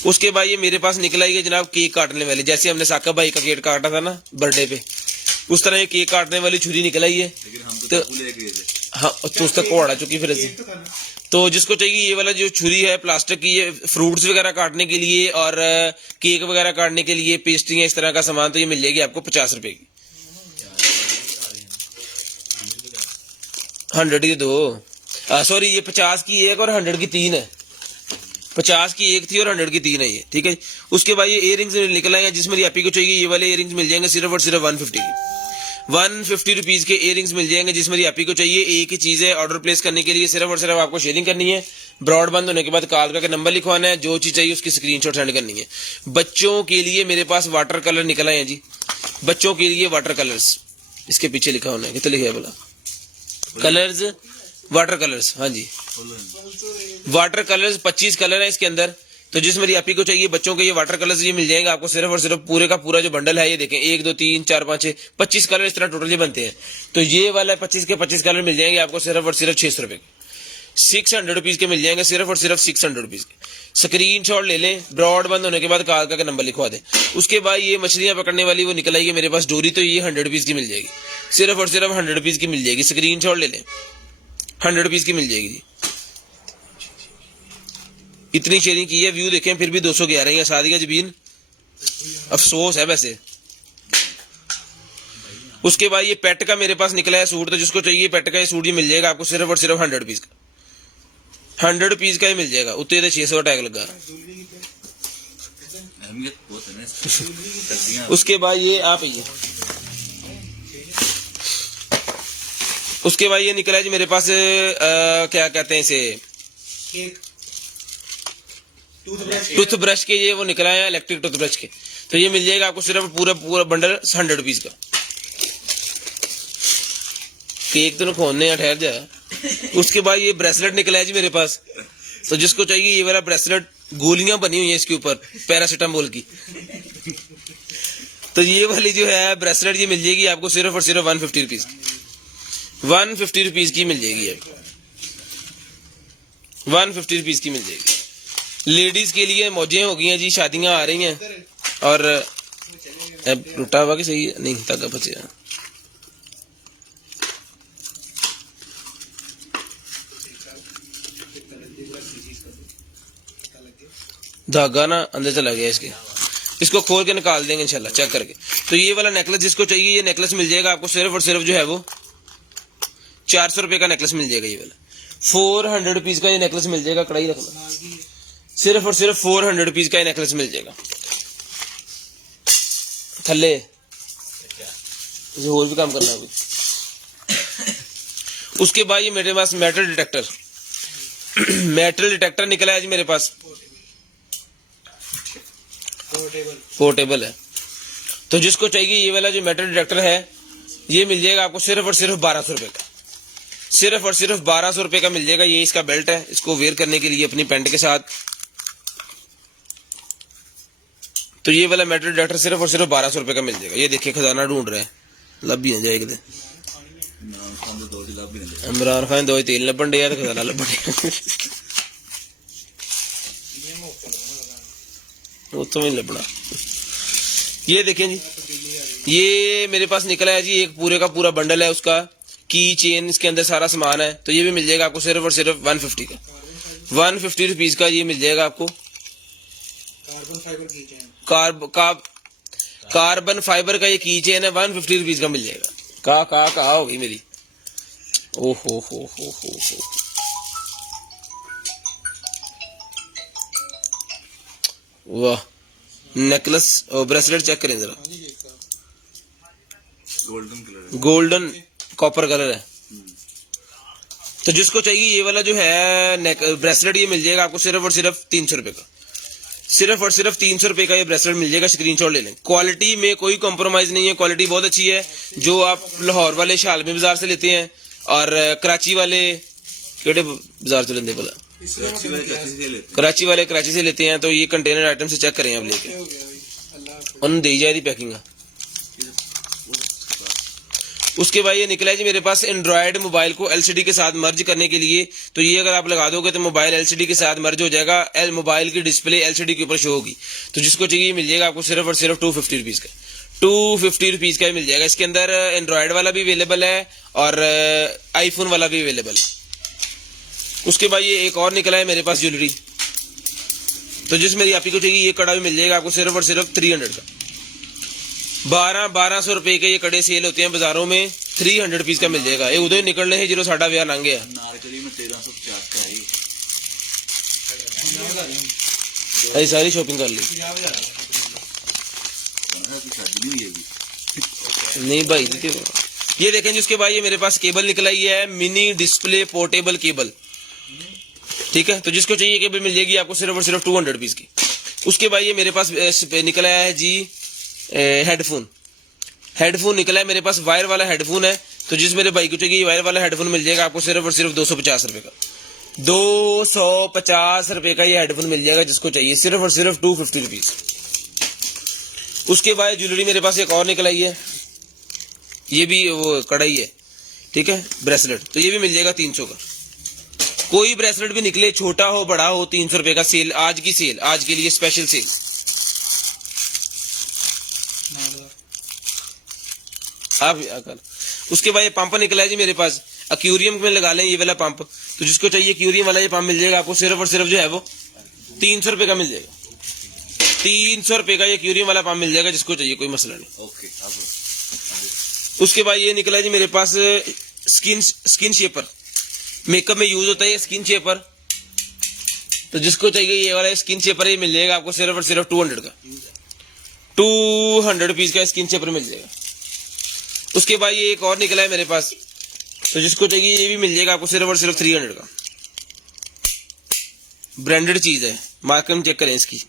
उसके बाद ये मेरे पास निकला ही है जनाब केक काटने वाली। जैसे हमने साका भाई का केक काटा था ना बर्थडे पे, उस तरह ये केक काटने वाली छुरी निकल आई है। लेकिन हम तो भूले गए थे। हाँ, तो उस तक कोड़ा चुकी फिर ऐसे। तो जिसको चाहिए ये वाला जो छुरी है प्लास्टिक की, ये फ्रूट्स वगैरह काटने के लिए और केक वगैरह काटने के लिए, पेस्ट्री इस तरह का सामान, तो ये मिल जाएगी आपको 50 रुपए की। 100 की 2, सॉरी ये 50 की 1 और 100 की 3 है। 50 की 1 थी और 100 की 3 है ये, ठीक है। उसके बाद ये इयररिंग्स निकल आए हैं, जिसमें मेरी आपी को चाहिए ये वाले इयररिंग्स मिल जाएंगे सिर्फ और सिर्फ 150 की। 150 रुपीज के इयररिंग्स मिल जाएंगे, जिसमें मेरी आपी को चाहिए एक ही चीज है ऑर्डर प्लेस करने के लिए। सिर्फ और सिर्फ आपको शेयरिंग करनी है, ब्रॉड बंद होने के बाद कॉल का नंबर लिखवाना है, जो चीज चाहिए उसकी स्क्रीनशॉट सेंड करनी है। बच्चों के लिए मेरे पास वाटर कलर निकल आए हैं जी। बच्चों के लिए वाटर कलर्स, इसके पीछे लिखा होना है, कितना लिखा है बोला, कलर्स, वाटर कलर्स। हाँ जी, वाटर कलर्स 25 कलर है इसके अंदर। तो जिस मेरी आपी को चाहिए बच्चों के ये वाटर कलर्स ये मिल जाएंगे आपको सिर्फ और सिर्फ पूरे का पूरा जो बंडल है, ये देखें 1 2 3 4 5 6 25 कलर इस तरह टोटली बनते हैं। तो ये वाला 25 के 25 कलर मिल जाएंगे आपको सिर्फ और सिर्फ 600 रुपए के। 600 रुपीज के मिल जाएंगे सिर्फ और सिर्फ 600 रुपीज के। स्क्रीनशॉट ले लें, ब्रॉड बंद होने के बाद कार का नंबर लिखवा दें। उसके बाद ये मछलियां पकड़ने वाली वो निकल आएगी मेरे पास डोरी, तो ये 100 रुपीज की मिल जाएगी, सिर्फ और सिर्फ 100 रुपीज की मिल जाएगी। स्क्रीनशॉट ले लें, 100 रुपीज की मिल जाएगी जी। इतनी शेयरिंग की है, व्यू देखें फिर भी 211 ही है। सादिया जबीन अफसोस है वैसे। उसके बाद ये पेट का मेरे पास निकला है सूट, तो जिसको चाहिए पेट का ये सूट ही मिल जाएगा आपको सिर्फ और सिर्फ 100 रुपीज का, 100 रुपीज का ही मिल जाएगा। उत्ते 600 टैग लगा। अहमियत बहुत है ना सर्दियां। उसके बाद ये आप ये उसके बाद ये निकला है जी मेरे पास क्या कहते हैं इसे, एक टूथब्रश टूथब्रश के ये वो निकला है इलेक्ट्रिक टूथब्रश के, तो ये मिल जाएगा आपको सिर्फ पूरा पूरा बंडल 100 रुपीज का। केक तो खोलने या ठहर जाए। उसके बाद ये ब्रेसलेट निकला है जी मेरे पास, तो जिसको चाहिए ये वाला ब्रेसलेट, गोलियां बनी हुई है इसके ऊपर पैरासिटामोल की, तो ये वाली जो है ब्रेसलेट ये मिल जाएगी आपको सिर्फ और सिर्फ 150 रुपीज की, 150 रुपीज की मिल जाएगी आपको, 150 रुपीज की मिल जाएगी। लेडीज के लिए मौजें हो गई हैं जी, शादियां आ रही हैं और अब टूटा हुआ कि सही है? नहीं तक बचे धागा ना अंदर चला गया इसके, इसको खोल के निकाल देंगे इंशाल्लाह चेक करके। तो ये वाला नेकलेस जिसको चाहिए ये नेकलेस मिल जाएगा आपको सिर्फ और सिर्फ जो है वो 400 रुपए का नेकलेस मिल जाएगा। ये वाला 400 रुपीज का ये नेकलेस मिल जाएगा। कढ़ाई रखना, सिर्फ और सिर्फ 400 रुपीज का ये नेकलेस मिल जाएगा। थल्ले और भी काम करना है। उसके बाद ये मेरे पास मेटल डिटेक्टर मेटल डिटेक्टर निकला है जी मेरे पास, पोर्टेबल है। तो जिसको चाहिए ये वाला जो मेटल डिटेक्टर है ये मिल जाएगा आपको सिर्फ और सिर्फ 1200 रुपए का, सिर्फ और सिर्फ 1200 रुपए का मिल जाएगा। ये इसका बेल्ट है, इसको वेयर करने के लिए अपनी पैंट के साथ। तो ये वाला मेटल डिटेक्टर सिर्फ और सिर्फ 1200 रुपए का मिल जाएगा। ये देखिए खजाना ढूंढ रहा है, लब भी नहीं जाएगा। इमरान खान दो तेल लबन डे तो खजाना लबन वो तो नहीं लबना। ये देखें जी, ये मेरे पास निकला है जी एक पूरे का पूरा बंडल है, उसका की चेन इसके अंदर सारा सामान है। तो ये भी मिल जाएगा आपको सिर्फ और सिर्फ 150 का, 150 रुपीज का ये मिल जाएगा आपको। कार्बन फाइबर की चेन, कार्बन फाइबर का ये की चेन है, 150 रुपीज का मिल जाएगा। कहा होगी मेरी, ओ हो। वाह, नेकलेस और ब्रेसलेट चेक करें जरा, गोल्डन कॉपर कलर है। तो जिसको चाहिए ये वाला जो है ब्रेसलेट ये मिल जाएगा आपको सिर्फ और सिर्फ 300 रुपए का, सिर्फ और सिर्फ 300 रुपए का ये ब्रेसलेट मिल जाएगा। स्क्रीनशॉट ले लें। क्वालिटी में कोई कॉम्प्रोमाइज नहीं है, क्वालिटी बहुत अच्छी है। जो आप लाहौर वाले शालमी बाजार से लेते हैं और कराची वाले केड़े बाजार से लेते बोला, कराची वाले कराची से लेते हैं, तो ये कंटेनर आइटम से चेक करें आप लेके, उन्होंने दी जाए पैकिंग। उसके बाद ये निकला है जी मेरे पास एंड्रॉयड मोबाइल को एलसीडी के साथ मर्ज करने के लिए। तो ये अगर आप लगा दोगे तो मोबाइल एलसीडी के साथ मर्ज हो जाएगा, मोबाइल की डिस्प्ले एलसीडी के ऊपर शो होगी। तो जिसको चाहिए मिल जाएगा आपको सिर्फ और सिर्फ 250 रुपीज का, 250 रुपीज का ही मिल जाएगा। इसके अंदर एंड्रॉयड वाला भी अवेलेबल है और आईफोन वाला भी अवेलेबल है। उसके बाद ये एक और निकला है मेरे पास ज्वेलरी, तो जिस मेरी आपी को चाहिए ये कड़ा भी मिल जाएगा आपको सिर्फ और सिर्फ 300 का। 1200 रुपए के ये कड़े सेल होते हैं बाजारों में, 300 रुपीज का मिल जाएगा। ये उदय निकलने है जिरो साडा ब्याह लंघ गया, नारकली में 1350 का है। ऐसी सारी शॉपिंग कर ली। नहीं भाई ये देखें जी। उसके बाद ये मेरे पास केबल निकला ही है, मिनी डिस्प्ले पोर्टेबल केबल, ठीक है। तो जिसको चाहिए केबल मिल जाएगी आपको सिर्फ और सिर्फ 200 रुपीज की। उसके बाद ये मेरे पास निकला है जी हेडफोन निकला है मेरे पास, वायर वाला हेडफोन है। तो जिस मेरे भाई को चाहिए वायर वाला हेडफोन मिल जाएगा आपको सिर्फ और सिर्फ 250 रुपए का, 250 रुपए का ये हेडफोन मिल जाएगा जिसको चाहिए, सिर्फ और सिर्फ 250 रुपीज। उसके बाद ज्वेलरी मेरे पास एक और निकल आई है, ये भी वो कड़ाई है, ठीक है, ब्रेसलेट। तो ये भी मिल जाएगा 300 का। कोई ब्रेसलेट भी निकले, छोटा हो बड़ा हो, 300 रुपए का सेल, आज की सेल, आज के लिए स्पेशल सेल। आप कर। उसके बाद ये पंप निकला है जी मेरे पास, एक्वेरियम में लगा लें ये वाला पंप। तो जिसको चाहिए एक्वेरियम वाला ये पंप मिल जाएगा आपको सिर्फ और सिर्फ जो है वो 300 रुपए का मिल जाएगा। 300 रुपए का ये एक्वेरियम वाला पंप मिल जाएगा, जिसको चाहिए कोई मसला नहीं। ओके उसके बाद ये निकला है जी मेरे पास स्किन शेपर, मेकअप में यूज होता है ये स्किन शेपर। तो जिसको चाहिए ये वाला स्किन शेपर ये मिल जाएगा आपको सिर्फ और सिर्फ 200 का, 200 रुपीज का स्किन शेपर मिल जाएगा। उसके बाद ये एक और निकला है मेरे पास, तो जिसको चाहिए ये भी मिल जाएगा आपको सिर्फ और सिर्फ 300 का। ब्रांडेड चीज है, मार्केट चेक करें इसकी।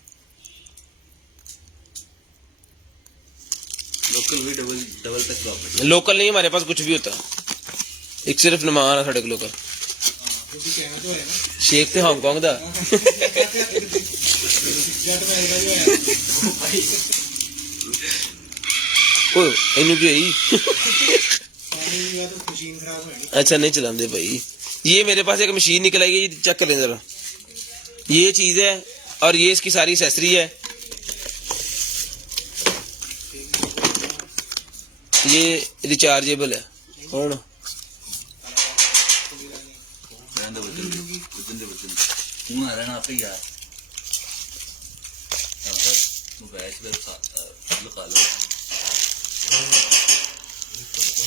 लोकल भी डबल तक प्रॉफिट। लोकल नहीं हमारे पास कुछ भी होता, एक सिर्फ नमान है साढ़े को लोकल। ਤੁਸੀਂ ਕਹਿਣਾ ਤਾਂ ਹੈ ਨਾ शेख थे हांगकांग ਦਾ। ਜੱਟ ਮੈਂ ਇਹਦਾ ਵੀ ਹੋਇਆ ਓਏ ਇਹਨੂੰ ਕੀ ਹੋਈ? ਪਾਣੀ ਦੀ ਬਾਤ ਮਸ਼ੀਨ ਖਰਾਬ ਹੋਣੀ। अच्छा नहीं चलाते भाई। ये मेरे पास एक मशीन निकल आई है, ये चेक करें जरा। ये चीज है और ये इसकी सारी एक्सेसरी है। ये रिचार्जेबल है। कौन तू आ रहना आपे यार तू बैठ कर लगा लो।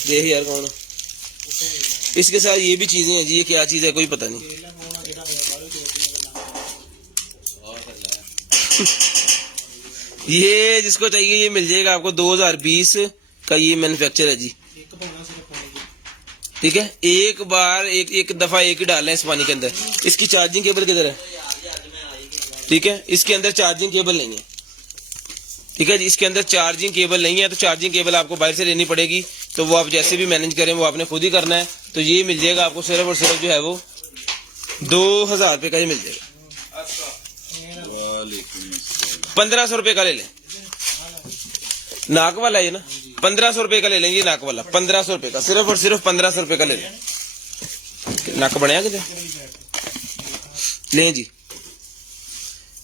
देख यार कौन। इसके साथ ये भी चीजें हैं जी, ये क्या चीज है कोई पता नहीं। ਤੇਲਾ ਪਾਉਣਾ ਜਿਹੜਾ ਹੋਇਆ ਬਾਹਰੋਂ ये जिसको चाहिए ये मिल जाएगा आपको 2020 का ये मैन्युफैक्चर है जी। ਇੱਕ ਪਾਉਣਾ ਸਿਰਫ ਪਾਣੀ ਦੀ। ठीक है, एक बार एक दफा एक ही डालना है इस पानी के अंदर। इसकी चार्जिंग केबल किधर है? ठीक है, इसके अंदर चार्जिंग केबल नहीं है। ठीक है जी, इसके अंदर चार्जिंग केबल नहीं है, तो चार्जिंग केबल आपको बाहर से लेनी पड़ेगी। तो वो आप जैसे भी मैनेज करें वो आपने खुद ही करना है। तो ये मिल जाएगा आपको सिर्फ और सिर्फ जो है वो 2000 रुपए का ही मिल जाएगा। 1500 रुपए का ले लें, नाक वाला है ना, 1500 रुपए का ले लेंगे नाक वाला, 1500 रुपए का, सिर्फ और सिर्फ 1500 रुपए का ले लें। नक बनया कितने लें जी,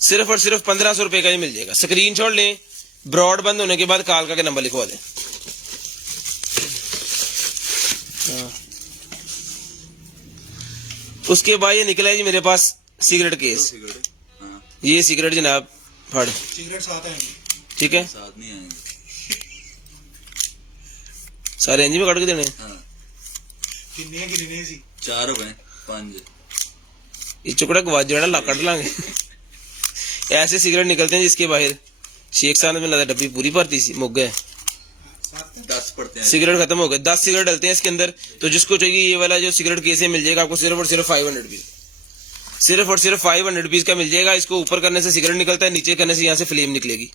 सिर्फ और सिर्फ 1500 रुपए का ही मिल जाएगा। स्क्रीनशॉट लें, ब्रॉड बंद होने के बाद काल का नंबर लिखवा दें। उसके बाद ये निकला है जी मेरे पास सिगरेट केस। ये सिगरेट जनाब फड़, सिगरेट साथ है ठीक है, साथ नहीं आएंगे सारे इंजी में कट के देने। हाँ ਕਿੰਨੇ ਕਿੰਨੇ ਸੀ 4 हो गए 5 ये चुकड़ा गवाज जो है ना कट लांगे। ऐसे सिगरेट निकलते हैं जिसके बाहर शेख साहब में लगा डब्बी पूरी भरती सी मुक गए, 10 पड़ते हैं। सिगरेट खत्म हो गए, 10 सिगरेट डलते हैं इसके अंदर। तो जिसको चाहिए ये वाला जो सिगरेट केस है मिल जाएगा आपको सिर्फ और सिर्फ 500 रुपीज, सिर्फ और सिर्फ 500 रुपीज का मिल जाएगा। इसको ऊपर करने से सिगरेट निकलता है, नीचे करने से यहाँ से फ्लेम निकलेगी।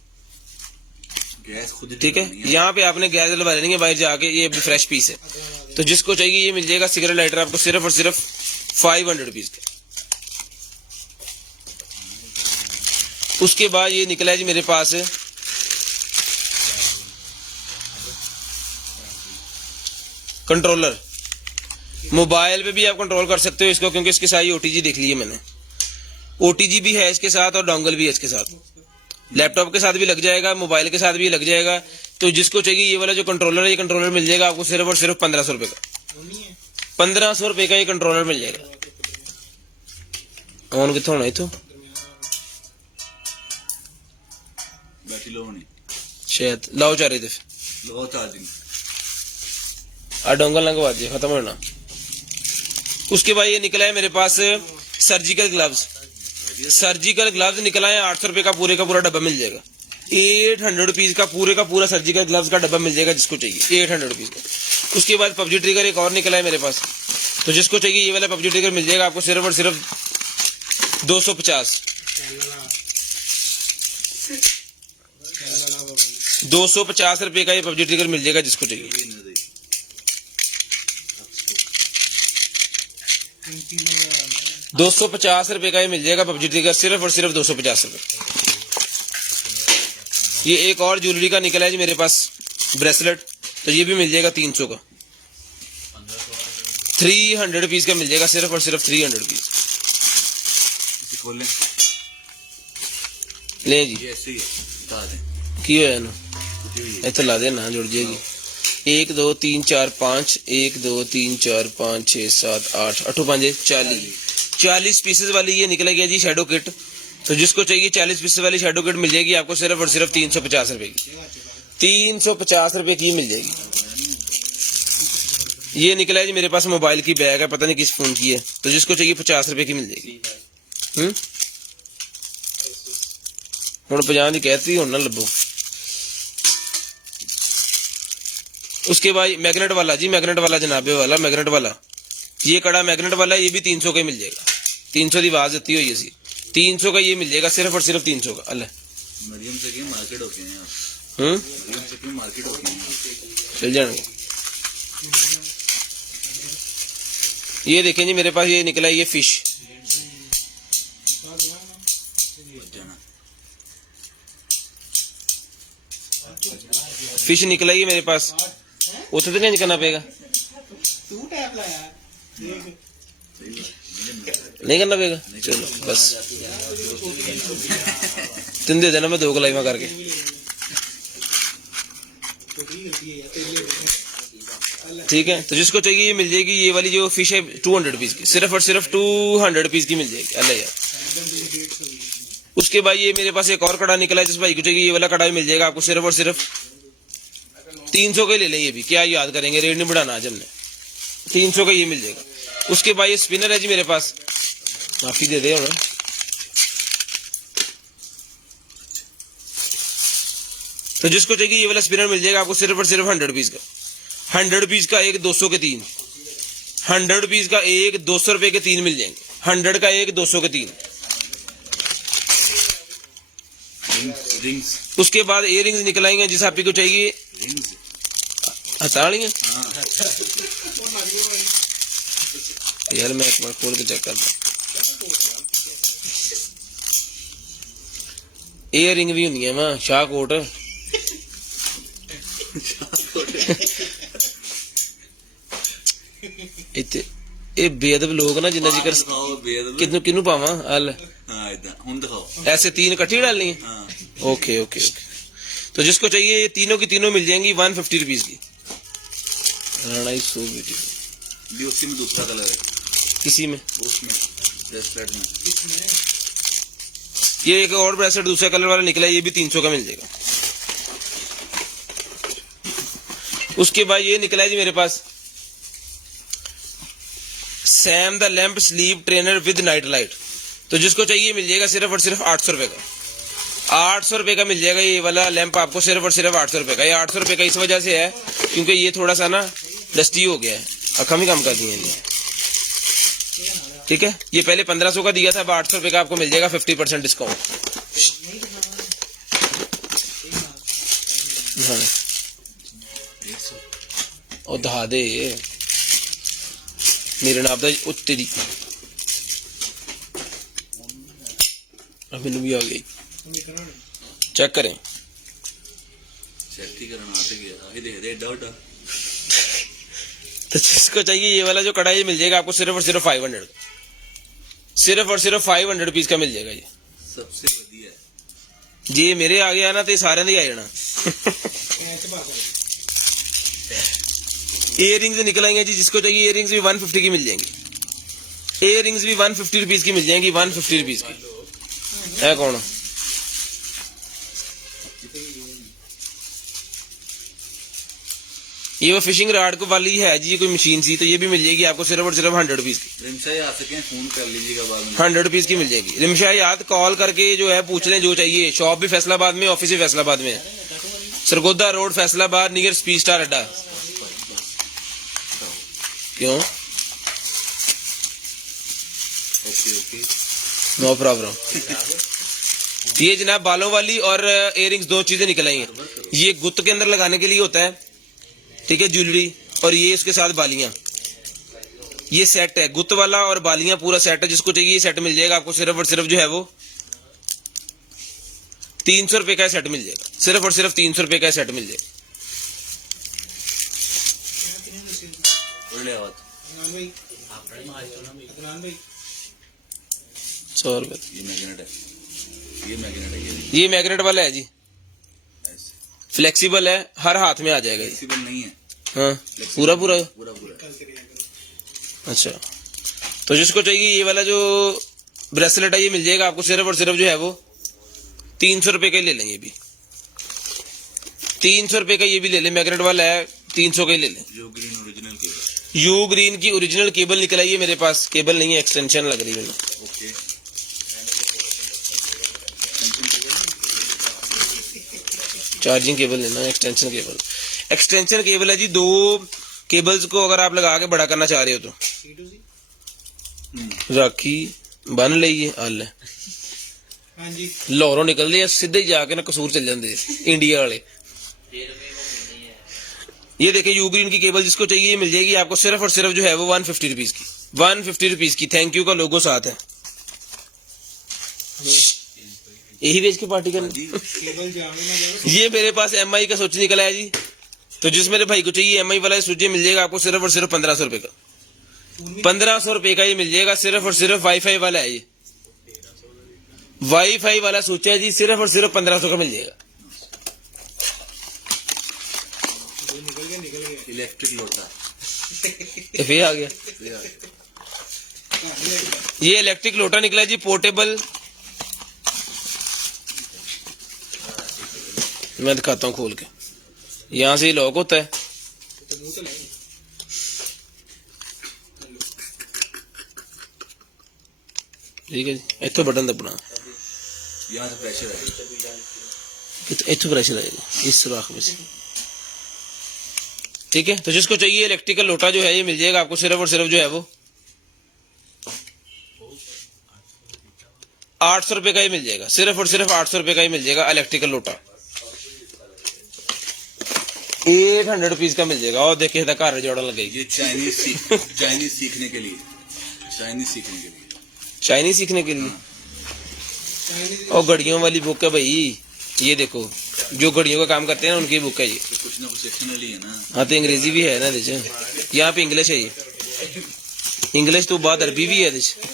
गैस खुद ही ठीक है, यहाँ पे आपने गैस डलवा लेनी है बाहर जाके, ये भी फ्रेश पीस है। तो जिसको चाहिए ये मिल जाएगा सिगरेट लाइटर आपको सिर्फ और सिर्फ 500 रुपीज का। उसके बाद ये निकला है जी मेरे पास कंट्रोलर। मोबाइल पे भी आप कंट्रोल कर सकते हो इसको, क्योंकि इसके साथ ओटीजी देख ली है मैंने, ओटीजी भी है इसके साथ और डोंगल भी है इसके साथ। लैपटॉप के साथ भी लग जाएगा, मोबाइल के साथ भी लग जाएगा। तो जिसको चाहिए ये वाला जो कंट्रोलर है, ये कंट्रोलर मिल जाएगा आपको सिर्फ और सिर्फ 1500 रुपए का, 1500 रुपए का ये कंट्रोलर मिल जाएगा। ऑन कितना होना इतो बैटरी लो नहीं शायद लाओ चारे दे लो चार्जिंग आ डोंगल लगवा दिए, खत्म होना। उसके बाद ये निकला है मेरे पास सर्जिकल ग्लव्स। सर्जिकल ग्लव्स निकला है 800 रुपए का पूरा डब्बा मिल जाएगा। 800 रुपीज का पूरा सर्जिकल ग्लव्स का डब्बा मिल जाएगा जिसको चाहिए, 800 रुपीज का। उसके बाद पबजी ट्रिगर एक और निकला है मेरे पास, तो जिसको चाहिए ये वाला पबजी ट्रिगर मिल जाएगा आपको सिर्फ और सिर्फ 250 250 रुपए का ये पबजी ट्रिगर मिल जाएगा जिसको चाहिए। 250 रुपए का ये मिल जाएगा पबजी ट्रिगर, सिर्फ और सिर्फ 250 रुपए। ये एक और ज्वेलरी का निकला है जी मेरे पास ब्रेसलेट, तो ये भी मिल जाएगा 300 का, 300 रुपीज का मिल जाएगा, सिर्फ और सिर्फ 300 रुपीज। खोलें ले जी ये ऐसे ही है, बता दें की होया इहनूं टूटी हुई है। ਇੱਥੇ ਲਾ ਦੇ ਨਾ ਜੁੜ ਜਾਏਗੀ 1 2 3 4 5 1 2 3 4 5 6 7 8 8 5 40 40 पीसेस वाली ये निकल गया जी शेडो किट। तो जिसको चाहिए 40 पीसेस वाली शेडो किट मिल जाएगी आपको सिर्फ और सिर्फ 350 रुपए की। 350 रुपए की मिल जाएगी। ये निकला है जी मेरे पास मोबाइल की बैग है, पता नहीं किस फोन की है। तो जिसको चाहिए 50 रुपए की मिल जाएगी। हुण 50 की कहती हुण ना लभो। उसके बाद मैग्नेट वाला जी, मैग्नेट वाला जनाबे वाला मैग्नेट वाला, ये कड़ा मैग्नेट वाला, ये भी 300 का ही मिल जाएगा। 300 की आवाज देती हुई सी 300 का ये मिल जाएगा सिर्फ और सिर्फ 300 का। अल्लाह मरियम से क्यों मार्केट होके हैं आप? मरियम से क्यों मार्केट होके हैं? चल जाएंगे। ये देखें जी मेरे पास ये निकला ये फिश, बच जाना फिश निकला ये मेरे पास। उसे तो नहीं करना पड़ेगा, तू टैप ला यार देख सही बात नहीं करना पड़ेगा। चलो बस तुम दे देना, मैं 2 लाइवा करके। तो ठीक है यार तेरे ठीक है। तो जिसको चाहिए ये मिल जाएगी। ये वाली जो फिश है 200 रुपीज की, सिर्फ और सिर्फ 200 रुपीज की मिल जाएगी। अल्लाह यार। उसके बाद ये मेरे पास एक और कड़ा निकला है, जिस भाई को चाहिए ये वाला कड़ा भी मिल जाएगा आपको सिर्फ और सिर्फ 300 का ही ले लें। ये भी क्या याद करेंगे, रेट नहीं बढ़ाना आज हमने। 300 का ये मिल जाएगा। उसके बाद ये स्पिनर है जी मेरे पास, माफी दे दे हमें। तो जिसको चाहिए ये वाला स्पिनर मिल जाएगा आपको सिर्फ और सिर्फ 100 रुपीज का। 100 रुपीज का एक, 200 के 3। 100 रुपीज का एक, 200 रुपए के 3 मिल जाएंगे। 100 का एक, 200 के 3। रिंग्स उसके बाद इयर रिंग्स निकलाएंगे जिस आप को चाहिए। रिंग्स हथाड़ी है हाँ यार, मैं एक बार खोल के चेक करता हूँ। इयर रिंग भी होंगी है वहां शाहकोट। इतने ये बेअदब लोग ना जिन्ना जिक्र दिखाओ बेअदब कितनू किनू पावा हल हाँ इधर हुन दिखाओ ऐसे 3 इकट्ठी डालनी है। हाँ ओके ओके ओके। तो जिसको चाहिए ये तीनों की तीनों मिल जाएंगी 150 रुपीज की। Rana is so beautiful. भी उसी में दूसरा कलर है, किसी में उसमें ब्रेसलेट में ये एक और ब्रेसलेट दूसरा कलर वाला निकला है, ये भी 300 का मिल जाएगा। उसके बाद ये निकला है जी मेरे पास Sam the lamp sleep trainer with night light. तो जिसको चाहिए मिल जाएगा सिर्फ और सिर्फ 800 रुपए का। 800 रुपए का मिल जाएगा ये वाला लैंप आपको सिर्फ और सिर्फ 800 रुपए का। ये 800 रुपए का इस वजह से है क्योंकि ये थोड़ा सा ना डस्टी हो गया है, अखम ही कम कर दिए हैं। ठीक है, ये पहले 1500 का दिया था, अब 800 रुपए का आपको मिल जाएगा 50% डिस्काउंट। और दहा दे मेरे नाम का उत्ते दी मैनू भी आ गई। चेक करें सेफ्टी करना आते गया आगे देख दे डाउट तो जिसको चाहिए ये वाला जो कढ़ाई मिल जाएगा आपको सिर्फ और सिर्फ 500, सिर्फ और सिर्फ 500 रुपीज का मिल जाएगा। ये सबसे बढ़िया है जे मेरे आ गया ना तो सारे दे आ जाना। इयर रिंग्स निकलेंगे जी, जिसको चाहिए इयर रिंग्स भी 150 की मिल जाएंगी। इयर रिंग्स भी 150 रुपीज की मिल जाएंगी, 150 रुपीज की। है कौन ये वो फिशिंग रॉड को वाली है जी, ये कोई मशीन सी, तो ये भी मिल जाएगी आपको सिर्फ और सिर्फ 100 रुपीज की। रिमशाही आ सके फोन कर लीजिएगा बाद में 100 रुपीज की मिल जाएगी। रिमशाह याद कॉल करके जो है पूछ लें जो चाहिए। शॉप भी फैसलाबाद में, ऑफिस भी फैसलाबाद में है, Sargodha road Faisalabad near speed star अड्डा। क्यों ओके ओके नो प्रॉब्लम। ये जनाब बालों वाली और इयरिंग्स दो चीजें निकल आई हैं। ये गुत्त के अंदर लगाने के लिए होता है, ठीक है, ज्वेलरी, और ये उसके साथ बालियां। ये सेट है, गुत्त वाला और बालियां पूरा सेट है। जिसको चाहिए ये सेट मिल जाएगा आपको सिर्फ और सिर्फ जो है वो 300 रुपए का सेट मिल जाएगा। सिर्फ और सिर्फ 300 रुपए का सेट मिल जाएगा। 100 रुपए। ये मैग्नेट है, ये मैग्नेट है, ये मैग्नेट वाला है जी, ऐसे फ्लेक्सिबल है, हर हाथ में आ जाएगा ये। फ्लेक्सिबल नहीं है, हाँ पूरा पूरा। पूरा पूरा कल से किया करो। अच्छा, तो जिसको चाहिए ये वाला जो ब्रेसलेट है ये मिल जाएगा आपको सिर्फ और सिर्फ जो है वो 300 रुपए का ही ले लें। ये भी 300 रुपए का ये भी ले लें, मैग्नेट वाला है, 300 का ही ले लें। जो green original cable. You green की ओरिजिनल केबल निकल आई है मेरे पास, केबल नहीं है, एक्सटेंशन लग रही है मैंने। ओके, चार्जिंग केबल लेना है, एक्सटेंशन केबल। एक्सटेंशन केबल है जी, 2 केबल्स को अगर आप लगा के बड़ा करना चाह रहे हो तो C2C। राखी बन लईए हल है। हाँ जी। लाहौरों निकलते हैं सीधे ही जाके ना कसूर चल जाते हैं इंडिया वाले। ये देखें यू ग्रीन की केबल, जिसको चाहिए ये मिल जाएगी आपको सिर्फ और सिर्फ जो है वो 150 रुपीज की, 150 रुपीज की। थैंक यू का लोगो साथ है। यही बेच के पार्टी करनी। केबल जामे ना जाओ। ये मेरे पास MI का स्विच निकला है जी, तो जिस मेरे भाई को चाहिए MI वाला स्विच मिल जाएगा आपको सिर्फ और सिर्फ 1500 रुपए का। 1500 रुपए का ये मिल जाएगा, सिर्फ और सिर्फ वाईफाई वाला है। ये वाईफाई वाला स्विच है जी, सिर्फ और सिर्फ 1500 का मिल जाएगा। जो निकल गया। इलेक्ट्रिक लोटा, ये आ गया, ये इलेक्ट्रिक लोटा निकला जी, पोर्टेबल। मैं दिखाता हूँ खोल के, यहाँ से लॉक होता है। तो मुंह तो लाएंगे। ठीक है जी, इतो बटन दबना, यहाँ से प्रेशर है, इतो प्रेशर आएगा इस सुराख में से। ठीक है, तो जिसको चाहिए इलेक्ट्रिकल लोटा जो है ये मिल जाएगा आपको सिर्फ और सिर्फ जो है वो 800 रुपए का ही मिल जाएगा, सिर्फ और सिर्फ 800 रुपए का ही मिल जाएगा इलेक्ट्रिकल लोटा। 800 रुपीज का मिल जाएगा। और देखिए घर जोड़ा लगेगी। ये चाइनीज सीखने के लिए, चाइनीज सीखने के लिए, चाइनीज सीखने के लिए। चाइनीज। और घड़ियों वाली बुक है भाई, ये देखो जो घड़ियों का काम करते हैं ना उनकी बुक है ये। तो कुछ ना कुछ सेक्शनल ही है ना। हाँ तो अंग्रेजी भी है ना देखिए, यहाँ पे इंग्लिश है, ये इंग्लिश तो बाद अरबी भी है देखिए।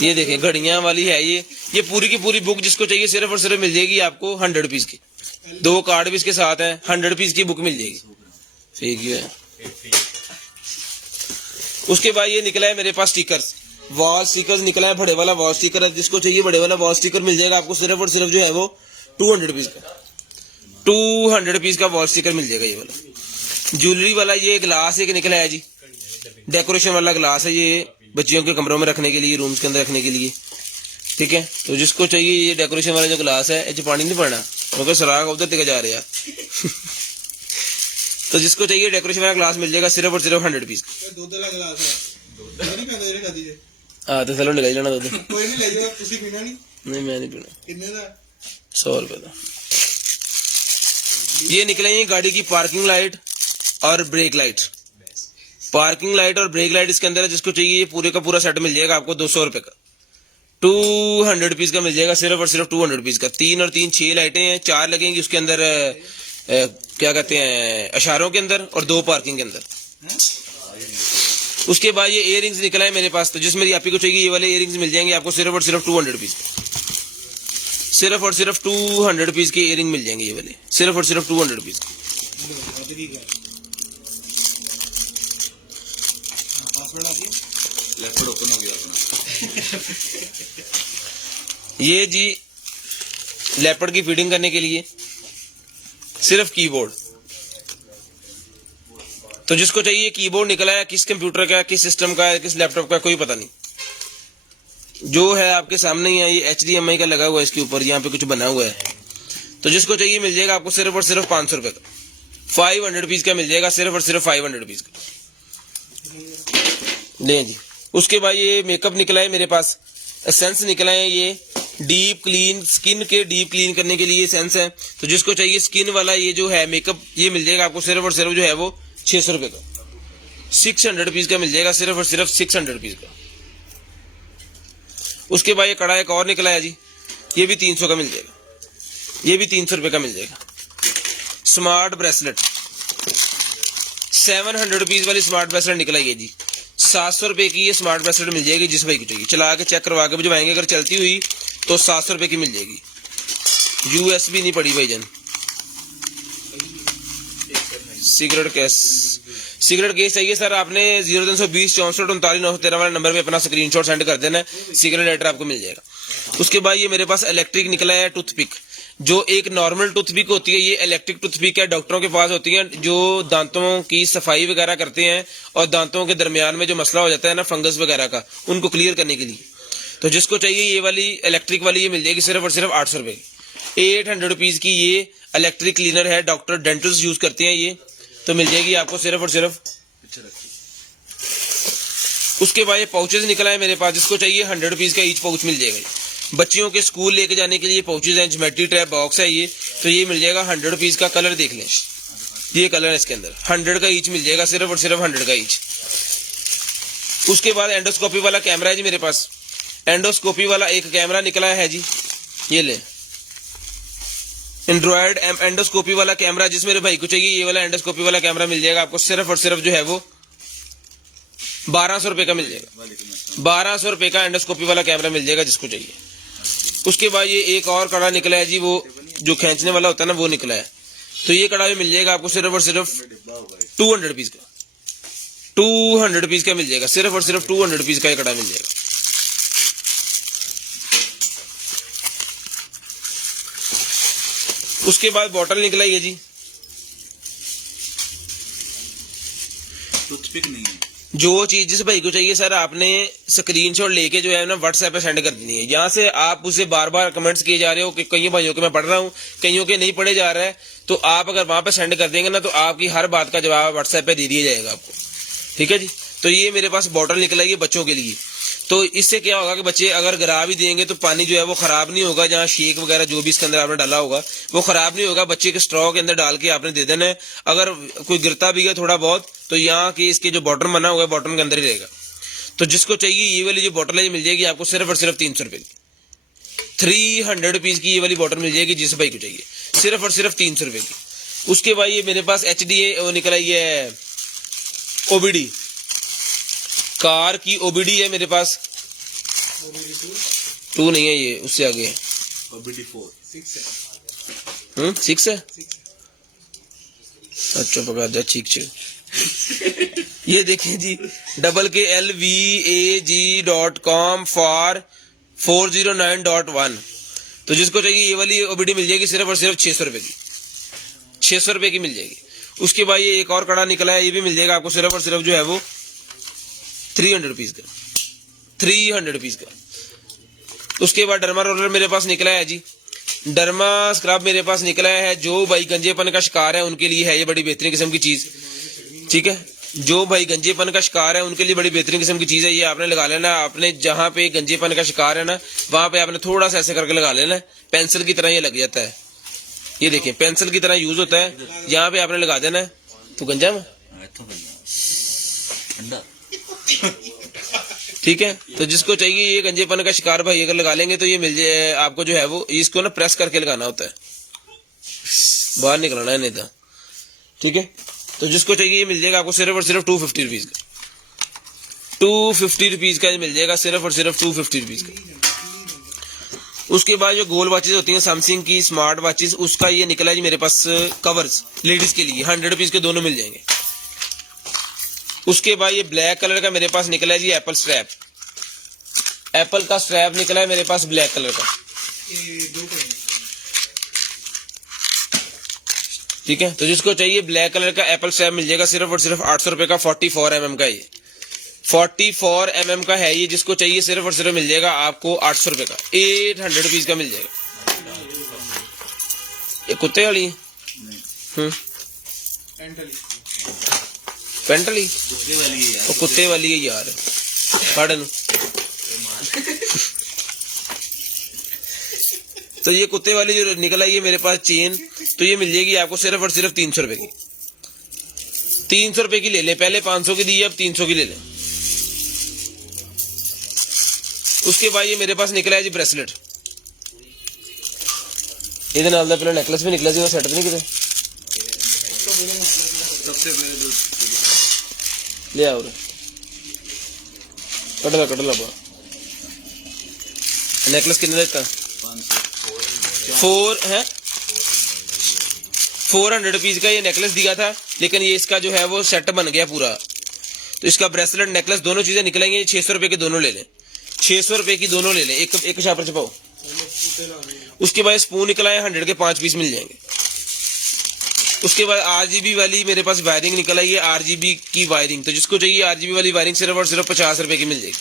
ये देखें घड़ियां वाली है ये पूरी की पूरी बुक जिसको चाहिए सिर्फ और सिर्फ मिल जाएगी आपको 100 रुपीज की। 2 कार्ड भी इसके साथ हैं, 100 रुपीज की बुक मिल जाएगी। ठीक है, उसके बाद ये निकला है मेरे पास स्टिकर्स, वॉल स्टिकर्स निकला है, बड़े वाला वॉल स्टिकर है। जिसको चाहिए बड़े वाला वॉल स्टिकर मिल जाएगा आपको सिर्फ और सिर्फ जो है वो 200 रुपीज का, 200 रुपीज का वॉल स्टिकर मिल जाएगा ये वाला। ज्वेलरी वाला ये ग्लास एक निकला है जी, डेकोरेशन वाला ग्लास है ये, बच्चियों के कमरों में रखने के लिए, रूम्स के अंदर रखने के लिए। ठीक है, तो जिसको चाहिए ये डेकोरेशन वाला जो ग्लास है, इस पानी नहीं पड़ना क्योंकि सराग उधर तक जा रहे हैं। तो जिसको चाहिए डेकोरेशन वाला ग्लास मिल जाएगा सिर्फ और सिर्फ 100 रुपीज का। दूध वाला गिलास है। नहीं पीना जेरे खादी जे। हाँ तो चलो निकल जाना दूध। कोई नहीं ले जाओ, तुसी पीना नहीं। नहीं मैं नहीं पीना। कितने दा? 100 रुपए का। ये निकले हैं गाड़ी की पार्किंग लाइट और ब्रेक लाइट। पार्किंग लाइट और ब्रेक लाइट इसके अंदर है। जिसको चाहिए ये पूरे का पूरा सेट मिल जाएगा आपको 200 रुपए का, 200 रुपीज का मिल जाएगा सिर्फ और सिर्फ 200 रुपीज का। 3 और 3 6 लाइटें हैं, 4 लगेंगी उसके अंदर क्या कहते हैं अशारों के अंदर, और 2 पार्किंग के अंदर। उसके बाद ये इयररिंग्स निकला है मेरे पास, तो जिस मेरी आपी को चाहिए ये वाले इयररिंग्स मिल जाएंगे आपको सिर्फ और सिर्फ 200 रुपीज, सिर्फ और सिर्फ 200 रुपीज के इयररिंग मिल जाएंगे ये वाले, सिर्फ और सिर्फ 200 रुपीज। पासवर्ड आ गया। लैपटॉप ओपन हो गया अपना। ये जी लैपटॉप की फीडिंग करने के लिए सिर्फ कीबोर्ड। तो जिसको चाहिए कीबोर्ड निकला है, किस कंप्यूटर का, किस सिस्टम का है, किस लैपटॉप का कोई पता नहीं, जो है आपके सामने ही है। ये HDMI का लगा हुआ है इसके ऊपर, यहाँ पे कुछ बना हुआ है। तो जिसको चाहिए मिल जाएगा आपको सिर्फ और सिर्फ 500 रुपए का, 500 रुपीज का मिल जाएगा, सिर्फ और सिर्फ 500 रुपीज का। ले जी। उसके बाद ये मेकअप निकला है मेरे पास, एसेंस निकला है, ये डीप क्लीन, स्किन के डीप क्लीन करने के लिए एसेंस है। तो जिसको चाहिए स्किन वाला ये जो है मेकअप, ये मिल जाएगा आपको सिर्फ और सिर्फ जो है वो 600 रुपए का, 600 रुपीज का मिल जाएगा, सिर्फ और सिर्फ 600 रुपीज का। उसके बाद ये कड़ा एक और निकला है जी, ये भी 300 का मिल जाएगा, ये भी 300 रुपए का मिल जाएगा। स्मार्ट ब्रेसलेट 700 रुपीज वाली स्मार्ट ब्रेसलेट निकला है जी, 700 रुपए की ये स्मार्ट ब्रेसलेट मिल जाएगी जिस भाई को चाहिए। चला के चेक करवा के भिजवाएंगे, अगर चलती हुई तो 700 रुपए की मिल जाएगी। USB नहीं पड़ी भाईजान। सिगरेट केस चाहिए सर, आपने 0320 64 39 913 वाले नंबर पे अपना स्क्रीनशॉट सेंड कर देना है, सिगरेट लाइटर आपको मिल जाएगा। उसके बाद ये मेरे पास इलेक्ट्रिक निकला है टूथपिक। जो एक नॉर्मल टूथपिक होती है, ये इलेक्ट्रिक टूथपिक है, डॉक्टरों के पास होती है, जो दांतों की सफाई वगैरह करते हैं और दांतों के दरमियान में जो मसला हो जाता है ना फंगस वगैरह का, उनको क्लियर करने के लिए। तो जिसको चाहिए ये वाली इलेक्ट्रिक वाली ये मिल जाएगी सिर्फ और सिर्फ 800 रुपए की। 800 रुपीज की ये इलेक्ट्रिक क्लीनर है, डॉक्टर डेंटिस्ट यूज करते हैं ये, तो मिल जाएगी आपको सिर्फ और सिर्फ। उसके बाद ये पाउचेज निकला है मेरे पास, जिसको चाहिए 100 रुपीज का ईच पाउच मिल जाएगा। बच्चियों के स्कूल लेके जाने के लिए पाउचेज हैं, ज्योमेट्री ट्रैप बॉक्स है ये, तो ये मिल जाएगा 100 रुपीज का। कलर देख लें, ये कलर है इसके अंदर, 100 का ईच मिल जाएगा, सिर्फ और सिर्फ 100 का ईच। उसके बाद एंडोस्कोपी वाला कैमरा है जी मेरे पास, एंडोस्कोपी वाला एक कैमरा निकला है जी, ये ले एंड्रॉयड एंडोस्कोपी वाला कैमरा, जिस मेरे भाई को चाहिए ये वाला एंडोस्कोपी वाला कैमरा मिल जाएगा आपको सिर्फ और सिर्फ जो है वो 1200 रुपए का मिल जाएगा। 1200 रुपए का एंडोस्कोपी वाला कैमरा मिल जाएगा जिसको चाहिए। उसके बाद ये एक और कड़ा निकला है जी, वो जो खींचने वाला होता है ना वो निकला है, तो ये कड़ा भी मिल जाएगा आपको सिर्फ और सिर्फ 200 रुपीज का। 200 रुपीज का मिल जाएगा, सिर्फ और सिर्फ 200 रुपीज का ये कड़ा मिल जाएगा। उसके बाद बॉटल निकला है जी, टूथपिक नहीं है। जो चीज जिस भाई को चाहिए सर आपने स्क्रीनशॉट लेके जो है ना व्हाट्सएप पे सेंड कर देनी है। यहाँ से आप उसे बार बार कमेंट्स किए जा रहे हो कि कईयों भाइयों के मैं पढ़ रहा हूँ, कईयों के नहीं पढ़े जा रहा है, तो आप अगर वहां पे सेंड कर देंगे ना तो आपकी हर बात का जवाब व्हाट्सएप पे दे दिया जाएगा आपको, ठीक है जी। तो ये मेरे पास बॉटल निकला है बच्चों के लिए, तो इससे क्या होगा कि बच्चे अगर गिरा भी देंगे तो पानी जो है वो खराब नहीं होगा, जहाँ शेक वगैरह जो भी इसके अंदर आपने डाला होगा वो खराब नहीं होगा, बच्चे के स्ट्रॉ के अंदर डाल के आपने दे देना है। अगर कोई गिरता भी है थोड़ा बहुत तो यहाँ की इसके जो बॉटल बना हुआ है बॉटल के अंदर ही रहेगा। तो जिसको चाहिए ये वाली जो बॉटल है ये मिल जाएगी आपको सिर्फ और सिर्फ 300 रुपए की। 300 रुपीज की ये वाली बॉटल मिल जाएगी जिस भाई को चाहिए, सिर्फ और सिर्फ 300 रुपए की। उसके बाद ये मेरे पास HDA निकला, ये है OBD, कार की OBD है मेरे पास, 2 नहीं है ये, उससे आगे है OBD4 6 है। अच्छा पका जा ठीक छे। ये देखें जी KKLVAG.com for 409.1, तो जिसको चाहिए ये वाली OBD मिल जाएगी सिर्फ और सिर्फ 600 रुपए की, 600 रुपए की मिल जाएगी। उसके बाद ये एक और कड़ा निकला है, ये भी मिल जाएगा आपको सिर्फ और सिर्फ जो है वो 300 रुपीज का, 300 रुपीज का। उसके बाद डर्मा रोलर मेरे पास निकला है जी, डर्मा स्क्रब मेरे पास निकला है, जो भाई गंजेपन का शिकार है उनके लिए है ये बड़ी बेहतरीन किस्म की चीज, ठीक है। जो भाई गंजेपन का शिकार है उनके लिए बड़ी बेहतरीन किस्म की चीज है, ये आपने लगा लेना। आपने जहां पे गंजेपन का शिकार है ना वहां पे आपने थोड़ा सा ऐसे करके लगा लेना, पेंसिल की तरह ये लग जाता है, ये देखिए पेंसिल की तरह यूज होता है, यहाँ पे आपने लगा देना है तो गंजा में ठीक है। तो जिसको चाहिए ये गंजेपन का शिकार भाई अगर लगा लेंगे तो ये मिल जाए आपको जो है वो, इसको ना प्रेस करके लगाना होता है, बाहर निकलना है नहीं था, ठीक है। तो जिसको चाहिए ये मिल जाएगा आपको सिर्फ और सिर्फ 250 रुपीज का, 250 रुपीज का ये मिल जाएगा, सिर्फ और सिर्फ 250 रुपीज का। उसके बाद जो गोल वॉचेज होती हैं सैमसंग की स्मार्ट वॉचेज, उसका ये निकला है जी मेरे पास कवर्स लेडीज के लिए, 100 रुपीज के दोनों मिल जाएंगे। उसके बाद ये ब्लैक कलर का मेरे पास निकला है जी एप्पल स्ट्रैप, एप्पल का स्ट्रैप निकला है मेरे पास ब्लैक कलर का, ठीक है। तो जिसको चाहिए ब्लैक कलर का एप्पल स्ट्रैप मिल जाएगा सिर्फ और सिर्फ 800 रुपए का, 44 mm का, ये 44 mm का है ये, जिसको चाहिए सिर्फ और सिर्फ मिल जाएगा आपको 800 रुपए का, 800 रुपीज का मिल जाएगा। ये कुत्ते वाली पेंटली वो कुत्ते वाली है यार, पढ़ तो ये कुत्ते वाली जो निकला ये मेरे पास चेन, तो ये मिल जाएगी आपको सिर्फ और सिर्फ 300 रुपए की, 300 रुपए की ले लें, पहले 500 की दी अब 300 की ले लें। उसके बाद ये मेरे पास निकला है जी ब्रेसलेट, ਇਹਦੇ ਨਾਲ ਦਾ ਪਹਿਲਾਂ ਨੈਕਲੇਸ ਵੀ ਨਿਕਲਿਆ ਸੀ, ਉਹ ਸੈੱਟ ਨਹੀਂ ਕਿਤੇ सबसे पहले ਲਿਆ ਹੋਰ कट ला बा नेकलेस कितने का 4 है 400 रुपीज का ये नेकलेस दिया था, लेकिन ये इसका जो है वो सेट बन गया पूरा। तो इसका ब्रेसलेट नेकलेस दोनों चीजें निकलेंगे 600 रुपए के दोनों ले लें, 600 रुपए की दोनों ले लें, एक शापर छपाओ। उसके बाद स्पून निकला है 100 के 5 पीस मिल जाएंगे। उसके बाद आरजीबी वाली मेरे पास वायरिंग निकल आई है, आरजीबी की वायरिंग, तो जिसको चाहिए आरजीबी वाली वायरिंग सिर्फ और सिर्फ 50 रुपए की मिल जाएगी।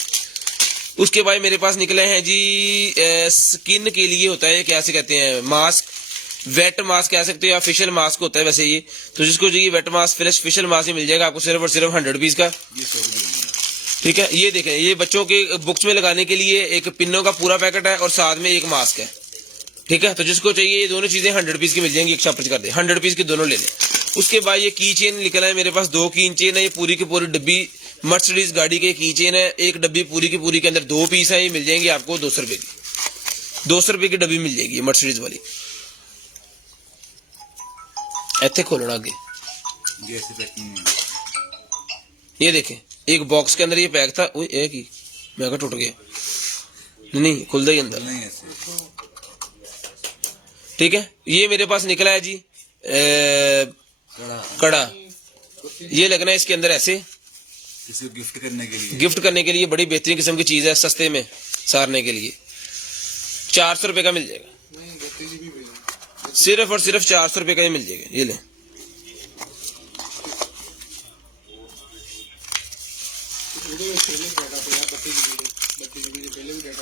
उसके बाद मेरे पास निकले हैं जी स्किन के लिए होता है, क्या से कहते हैं, मास्क, वेट मास्क कह सकते हो या फेशियल मास्क होता है वैसे ये, तो जिसको चाहिए वेट मास्क फेशियल मास्क ही मिल जाएगा आपको सिर्फ और सिर्फ 100 रुपीज का। ठीक है, ये देखें, ये बच्चों के बुक्स में लगाने के लिए एक पिनों का पूरा पैकेट है और साथ में एक मास्क है। ठीक है, तो जिसको चाहिए ये दोनों चीजें 100 रुपीज की मिल जाएंगी, एक शापर कर दे 100 रुपीज की दोनों ले लें। उसके बाद ये की चेन निकला है मेरे पास, 2 की चेन है, ये पूरी की पूरी डब्बी मर्सिडीज गाड़ी के की चेन है, एक डब्बी पूरी की पूरी के अंदर 2 पीस है, ये मिल जाएंगे आपको 200 रुपए की, 200 रुपए की डब्बी मिल जाएगी मर्सिडीज वाली। ऐसे खोलना आगे, ये देखें एक बॉक्स के अंदर ये पैक था, एक ही मैं कहा टूट गया, नहीं खुलता ही अंदर। ठीक है, ये मेरे पास निकला है जी कड़ा, ये लगना है इसके अंदर ऐसे, किसी को गिफ्ट करने के लिए बड़ी बेहतरीन किस्म की चीज है, सस्ते में सारने के लिए 400 रुपए का मिल जाएगा, सिर्फ और सिर्फ 400 रुपए का ही मिल जाएगा। ये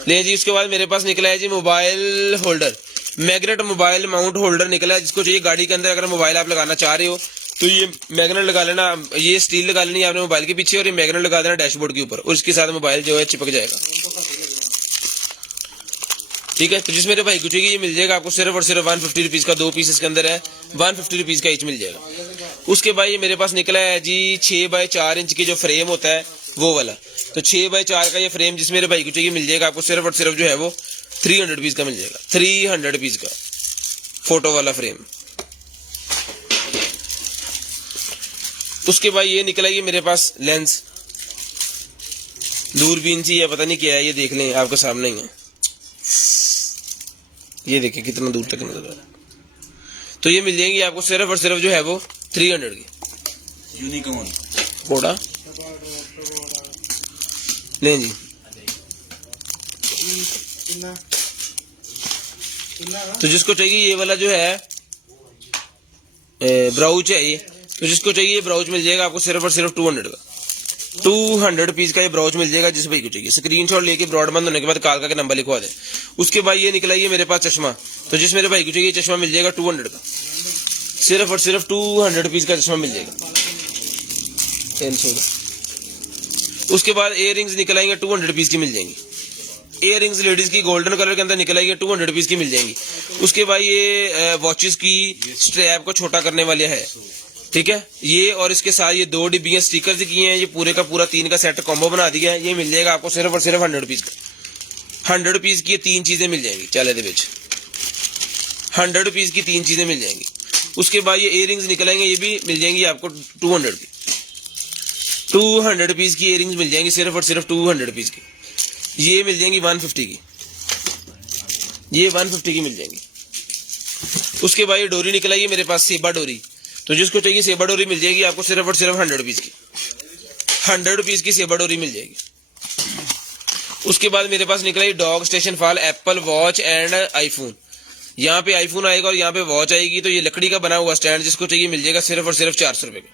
ले जी। उसके बाद मेरे पास निकला है जी mobile holder, magnet mobile mount holder निकला है, जिसको चाहिए गाड़ी के अंदर अगर मोबाइल आप लगाना चाह रहे हो तो ये मैग्नेट लगा लेना, ये स्टील लगा लेनी है आपने मोबाइल के पीछे और ये मैग्नेट लगा देना डैशबोर्ड के ऊपर और इसके साथ मोबाइल जो है चिपक जाएगा। ठीक है, तो जिस मेरे भाई को चाहिए ये मिल जाएगा आपको सिर्फ और सिर्फ 150 रुपीज का, 2 पीस इसके अंदर है, 150 रुपीज का ईच मिल जाएगा। उसके बाद ये मेरे पास निकला है जी 6x4 इंच की जो फ्रेम होता है वो वाला, तो 6x4 का ये फ्रेम जिस मेरे भाई को चाहिए मिल जाएगा आपको सिर्फ और सिर्फ जो है वो 300 रुपीज का मिल जाएगा, 300 रुपीज का फोटो वाला फ्रेम। उसके बाद ये निकला ये मेरे पास लेंस, दूरबीन सी है, पता नहीं क्या है, ये देख लें आपके सामने ही है, ये देखिए कितना दूर तक नजर आ रहा है। तो ये मिल जाएंगी आपको सिर्फ और सिर्फ जो है वो 300 की। यूनिकॉर्न कोड़ा नहीं जी, तो जिसको चाहिए ये वाला जो है ब्राउच है ये, तो जिसको चाहिए ब्राउच मिल जाएगा आपको सिर्फ और सिर्फ 200 का, 200 रुपीज का ये ब्राउच मिल जाएगा जिस भाई को चाहिए। स्क्रीनशॉट लेके ब्रॉड बंद होने के बाद कालका के नंबर लिखवा दे। उसके बाद ये निकला ये मेरे पास चश्मा, तो जिस मेरे भाई को चाहिए चश्मा मिल जाएगा 200 का, सिर्फ और सिर्फ 200 रुपीज का चश्मा मिल जाएगा 300 का। उसके बाद इयर रिंग्स निकल आएंगे 200 रुपीज की मिल जाएंगी, इयर रिंग्स लेडीज की गोल्डन कलर के अंदर निकल आएगी 200 रुपीज की मिल जाएंगी। उसके बाद ये वॉचेस की स्ट्रैप को छोटा करने वाले है, ठीक है, ये और इसके साथ ये 2 डिब्बियां स्टिकर से किए हैं, ये पूरे का पूरा 3 का सेट कॉम्बो बना दिया है, ये मिल जाएगा आपको सिर्फ और सिर्फ 100 रुपीज का, 100 रुपीज की ये 3 चीजें मिल जाएंगी चाले दे विच, 100 रुपीज की 3 चीजें मिल जाएंगी। उसके बाद ये इयर रिंग्स निकलेंगे, ये भी मिल जाएंगी आपको 200 की, 200 रुपीज की इयर रिंग्स मिल जाएंगी सिर्फ और सिर्फ 200 रुपीज की। ये मिल जाएंगी 150 की, ये 150 की मिल जाएंगी। उसके बाद ये डोरी निकला ये मेरे पास सेबा डोरी, तो जिसको चाहिए सेबा डोरी मिल जाएगी आपको सिर्फ और सिर्फ 100 रुपीज की, 100 रुपीज की सेबा डोरी मिल जाएगी। उसके बाद मेरे पास निकला ये dog station fall Apple watch and iPhone, यहाँ पे आईफोन आएगा और यहाँ पे वॉच आएगी, तो ये लकड़ी का बना हुआ स्टैंड जिसको चाहिए मिल जाएगा सिर्फ और सिर्फ 400 रुपए का,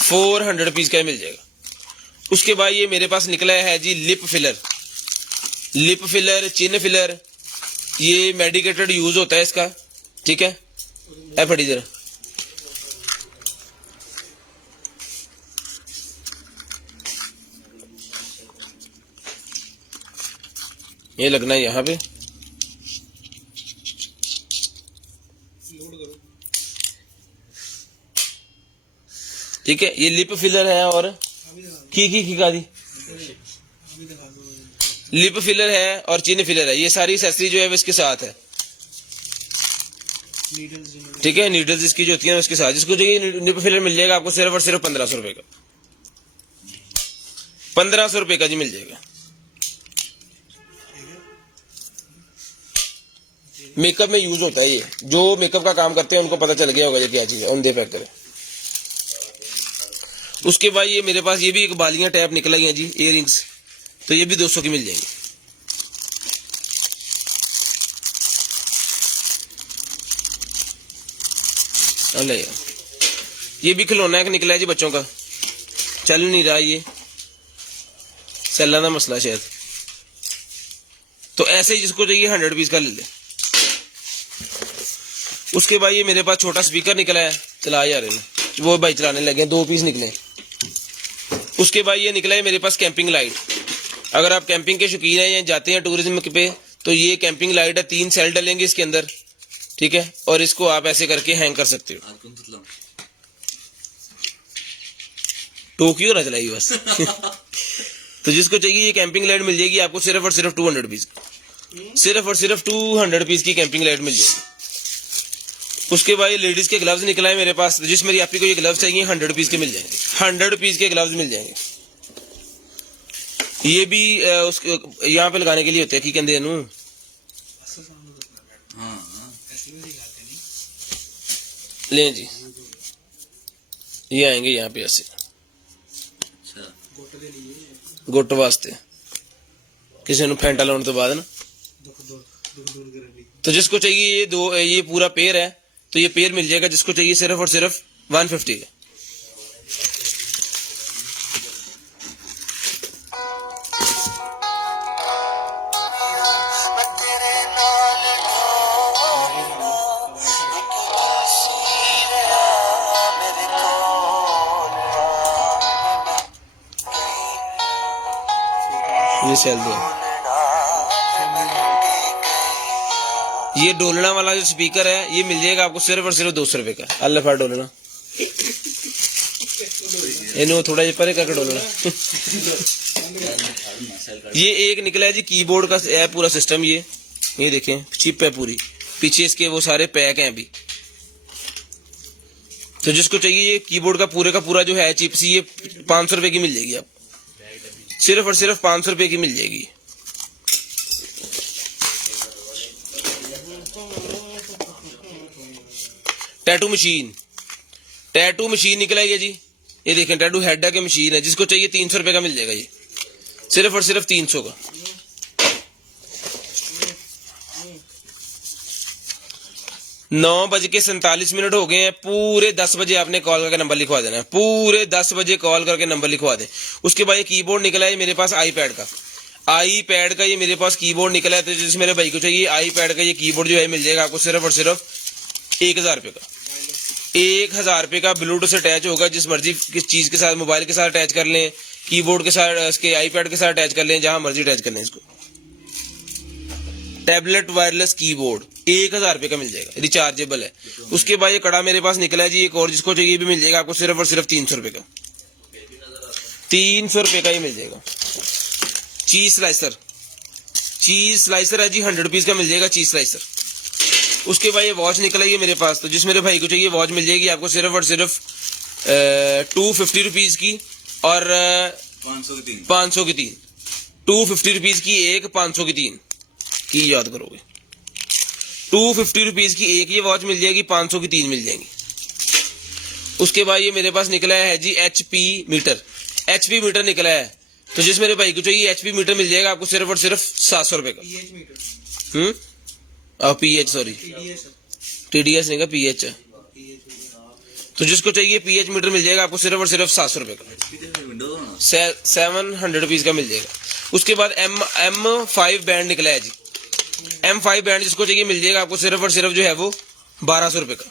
400 रुपीज का मिल जाएगा। उसके बाद ये मेरे पास निकला है जी लिप फिलर, लिप फिलर, चिन फिलर, ये मेडिकेटेड यूज होता है इसका, ठीक है, ऐ फटी जरा, ये लगना है यहाँ पे, ठीक है, ये लिप फिलर है और की दी लिप फिलर है और चिन फिलर है, ये सारी एक्सेसरी जो है वो इसके साथ है, ठीक है, नीडल्स इसकी जो होती है उसके साथ। जिसको चाहिए लिप फिलर मिल जाएगा आपको सिर्फ और सिर्फ 1500 रुपए का, 1500 रुपए का जी मिल जाएगा। मेकअप में यूज होता है ये, जो मेकअप का काम करते हैं उनको पता चल गया होगा ये क्या चीज है। उनके पैक करें। उसके बाद ये मेरे पास ये भी एक बालियां टैप निकला ही है जी, इयररिंग्स, तो ये भी 200 की मिल जाएंगी। अल्लाह यार, ये भी खिलौना एक निकला है जी बच्चों का, चल नहीं रहा ये, सेला का मसला शायद। तो ऐसे ही जिसको चाहिए 100 पीस का ले ले। उसके बाद ये मेरे पास छोटा स्पीकर निकला है, चला जा रहे हैं वो भाई चलाने लगे, 2 पीस निकले। उसके बाद ये निकला है मेरे पास कैंपिंग लाइट। अगर आप कैंपिंग के शौकीन हैं या जाते हैं टूरिज्म पे, तो ये कैंपिंग लाइट है, 3 सेल डलेंगे इसके अंदर, ठीक है, और इसको आप ऐसे करके हैंग कर सकते हो। टोक्यो ना चलाइए बस। तो जिसको चाहिए ये कैंपिंग लाइट मिल जाएगी आपको सिर्फ और सिर्फ 200 पीस, सिर्फ और सिर्फ 200 पीस की कैंपिंग लाइट मिल जाएगी। उसके बाद ये लेडीज के ग्लव्स निकला है मेरे पास, जिस मेरी आपी को ये ग्लव्स चाहिए 100 पीस के मिल जाएंगे, 100 पीस के ग्लव्स मिल जाएंगे। ये भी उसके यहाँ पे लगाने के लिए होते हैं, की कहते हैं ले जी, ये आएंगे यहाँ पे ऐसे गुट वास्ते, किसी ने फैंटा लाने तो बाद ना। तो जिसको चाहिए ये पूरा पेयर है, तो ये पेयर मिल जाएगा जिसको चाहिए सिर्फ और सिर्फ 150 का। ये सेल दो, ये डोलना वाला जो स्पीकर है ये मिल जाएगा आपको सिर्फ और सिर्फ 200 रुपए का। अल्लाह फार डोलना, इन्हों थोड़ा ये परे करके डोलना। ये एक निकला है जी कीबोर्ड का है पूरा सिस्टम, ये देखें चिप है पूरी, पीछे इसके वो सारे पैक हैं अभी। तो जिसको चाहिए ये कीबोर्ड का पूरा जो है चिप सी, ये 500 रुपए की मिल जाएगी, आप सिर्फ और सिर्फ 500 रुपए की मिल जाएगी। टैटू मशीन निकला है जी, ये देखें टैटू हेड की मशीन है, जिसको चाहिए 300 रुपए का मिल जाएगा, ये सिर्फ और सिर्फ 300 का। 9:47 हो गए हैं, पूरे 10 बजे आपने कॉल करके नंबर लिखवा देना है, पूरे 10 बजे कॉल करके नंबर लिखवा दें। उसके बाद ये कीबोर्ड निकला है मेरे पास आईपैड का, ये मेरे पास कीबोर्ड निकला है, तो जिस मेरे भाई को चाहिए आईपैड का ये कीबोर्ड जो है मिल जाएगा आपको सिर्फ और सिर्फ 1000 रुपए का। 1000 रुपए का ब्लूटूथ से अटैच होगा, जिस मर्जी किस चीज के साथ, मोबाइल के साथ अटैच कर लें, कीबोर्ड के साथ, इसके आईपैड के साथ अटैच कर लें, जहां मर्जी अटैच कर लें इसको। टैबलेट वायरलेस कीबोर्ड 1000 रुपए का मिल जाएगा, रिचार्जेबल है। उसके बाद ये कड़ा मेरे पास निकला है जी एक और, जिसको चाहिए भी मिल जाएगा आपको सिर्फ और सिर्फ 300 रुपए का, 300 रुपए का ही मिल जाएगा। चीज स्लाइसर है जी 100 पीस का मिल जाएगा चीज स्लाइसर। उसके बाद ये वॉच निकला है मेरे पास, तो जिस मेरे भाई को चाहिए वॉच मिल जाएगी आपको सिर्फ और सिर्फ 250 रुपीज की और 500 की 3, 250 रुपीज की एक, 500 की 3 की याद करोगे। 250 रुपीज की एक ये वॉच मिल जाएगी, 500 की 3 मिल जाएंगी। उसके बाद ये मेरे पास निकला है जी HP मीटर निकला है, तो जिस मेरे भाई को चाहिए HP मीटर मिल जाएगा आपको सिर्फ और सिर्फ 700 रुपए का। PH सॉरी TDS नहीं का PH है, तो जिसको चाहिए PH मीटर मिल जाएगा आपको सिर्फ और सिर्फ 700 रुपए का, 700 रुपीज का मिल जाएगा। उसके बाद M5 बैंड निकला है जी, M5 बैंड जिसको चाहिए मिल जाएगा आपको सिर्फ और सिर्फ जो है वो 1200 रुपए का।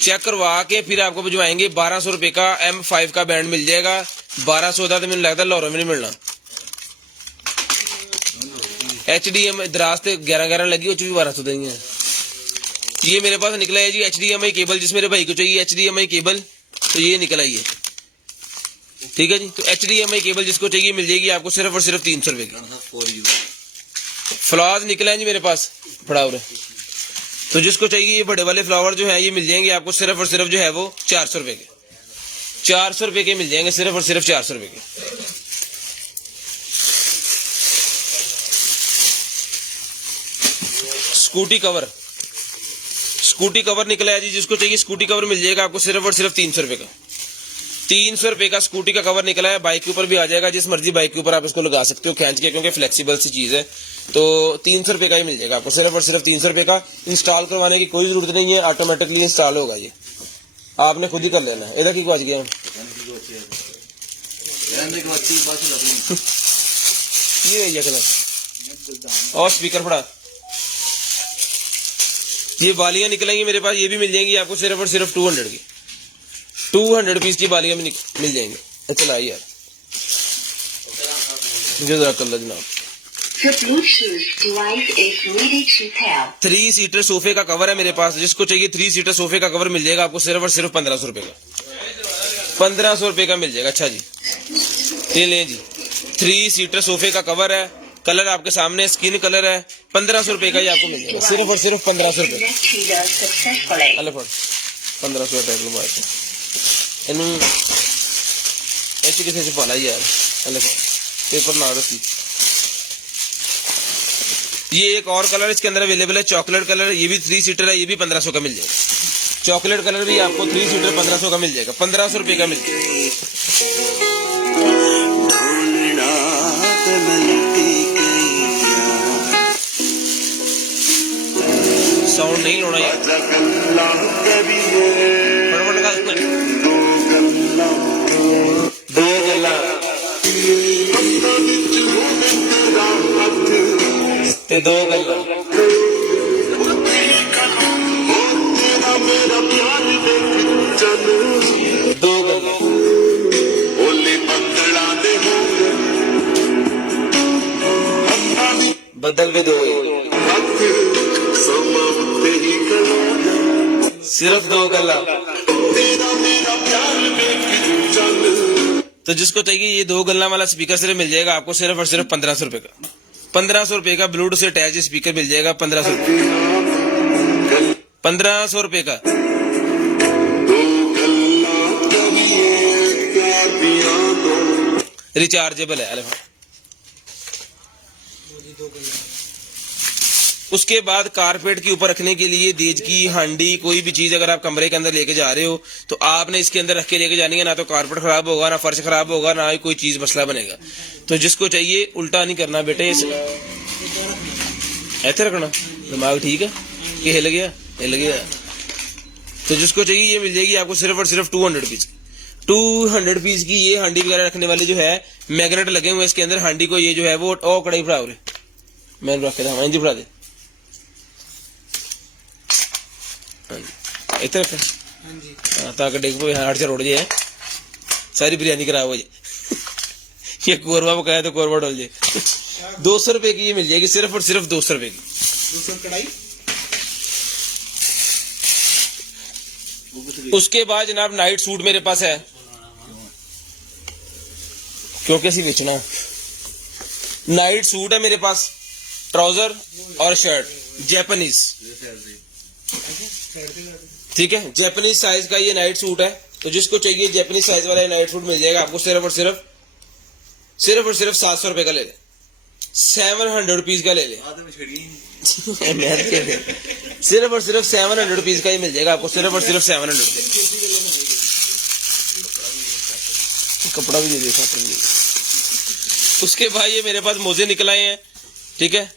चेक करवा के फिर आपको भिजवाएंगे 1200 रुपए का M5 का बैंड मिल जाएगा। 1200 का तो मैंने लगता है लाहौर में नहीं मिलना। HDMI दराज से 11 लगी, 1200 देंगे। ये मेरे पास निकला है जी HDMI केबल, जिस मेरे भाई को चाहिए HDMI केबल, तो ये निकला है, ठीक है जी। तो HDMI केबल जिसको चाहिए मिल जाएगी आपको सिर्फ और सिर्फ 300 रुपए की। फ्लावर्स निकला है जी मेरे पास, फ्लावर, तो जिसको चाहिए ये बड़े वाले फ्लावर जो है ये मिल जाएंगे आपको सिर्फ और सिर्फ जो है वो 400 रुपए के, 400 रुपए के मिल जाएंगे, सिर्फ और सिर्फ 400 रुपए के। स्कूटी कवर निकला है जी, जिसको चाहिए स्कूटी कवर मिल जाएगा आपको सिर्फ और सिर्फ 300 रुपए का। 300 रुपए का स्कूटी का कवर निकला है। बाइक के ऊपर भी आ जाएगा, जिस मर्जी बाइक के ऊपर आप इसको लगा सकते हो खींच के, क्योंकि फ्लेक्सिबल सी चीज है। तो 300 रुपए का ही मिल जाएगा आपको सिर्फ और सिर्फ 300 रुपए का। इंस्टॉल करवाने की कोई जरूरत नहीं है, ऑटोमेटिकली इंस्टॉल होगा, ये आपने खुद ही कर लेना है। इधर की बच गया ये कलर और स्पीकर फड़ा। ये बालियां निकलेंगी मेरे पास, ये भी मिल जाएंगी आपको सिर्फ और सिर्फ 200 की। 200 पीस की बालियां भी मिल जाएंगी। चला यार जज़ाकल्लाह जनाब। 3 सीटर सोफे का कवर है मेरे पास, जिसको चाहिए 3 सीटर सोफे का कवर मिल जाएगा आपको सिर्फ और सिर्फ 1500 रुपए का। 1500 रुपए का मिल जाएगा। अच्छा जी, ये लें जी, 3 सीटर सोफे का कवर है, कलर आपके सामने स्किन कलर है। 1500 रुपए का ही आपको मिल जाएगा सिर्फ और सिर्फ 1500 रुपए। 1500 रुपए इन किसी से पाला यार पेपर ना रखी। ये एक और कलर इसके अंदर अवेलेबल है, चॉकलेट कलर, ये भी 3 सीटर है, ये भी 1500 का मिल जाएगा। चॉकलेट कलर भी आपको 3 सीटर 1500 का मिल जाएगा। 1500 रुपए का मिल जाएगा। साउंड नहीं लोना यार, फटाफट लगा दो गल्ला ते 2 गल्ला। बदल भी 2 सिर्फ 2 गल्ला। तो जिसको चाहिए ये 2 गल्ला वाला स्पीकर सिर्फ मिल जाएगा आपको सिर्फ और सिर्फ 1500 रुपए का। 1500 रुपए का ब्लूटूथ से अटैच स्पीकर मिल जाएगा। 1500 रुपए 1500 रुपए का। रिचार्जेबल है। उसके बाद कारपेट के ऊपर रखने के लिए देज की हांडी, कोई भी चीज अगर आप कमरे के अंदर लेके जा रहे हो तो आपने इसके अंदर रख के लेके जानी है। ना तो कारपेट खराब होगा, ना फर्श खराब होगा, ना ही कोई चीज मसला बनेगा। तो जिसको चाहिए उल्टा नहीं करना बेटे, ऐसे रखना। दिमाग ठीक है कि हिल गया? हिल गया। तो जिसको चाहिए ये मिल जाएगी आपको सिर्फ और सिर्फ 200 पीस की। 200 पीस की ये हांडी वगैरह रखने वाले जो है मैग्नेट लगे हुए इसके अंदर। हांडी को ये जो है वो कढ़ाई फड़ा रहे मैं रख के था जी फड़ा दे इतना रख ताकि डेग पे हाथ से रोड जाए, सारी बिरयानी खराब हो जाए। ये कोरबा पकाया तो कोरबा डोल जाए। 200 रुपए की ये मिल जाएगी सिर्फ और सिर्फ 200 रुपए की। कढ़ाई। उसके बाद जनाब नाइट सूट मेरे पास है, क्योंकि ऐसी बेचना नाइट सूट है मेरे पास, ट्राउजर और शर्ट जैपनीज, ठीक है। जैपनीज साइज का ये नाइट सूट है। तो जिसको चाहिए जैपनीज साइज वाला नाइट सूट मिल जाएगा आपको सिर्फ और सिर्फ 700 रुपए का ले ले। 700 रुपीज का ले ले। सिर्फ और सिर्फ 700 रुपीज का ही मिल जाएगा आपको सिर्फ और सिर्फ 700 रुपीज। कपड़ा भी दे देखा। उसके बाद ये मेरे पास मोजे निकल आए हैं, ठीक है।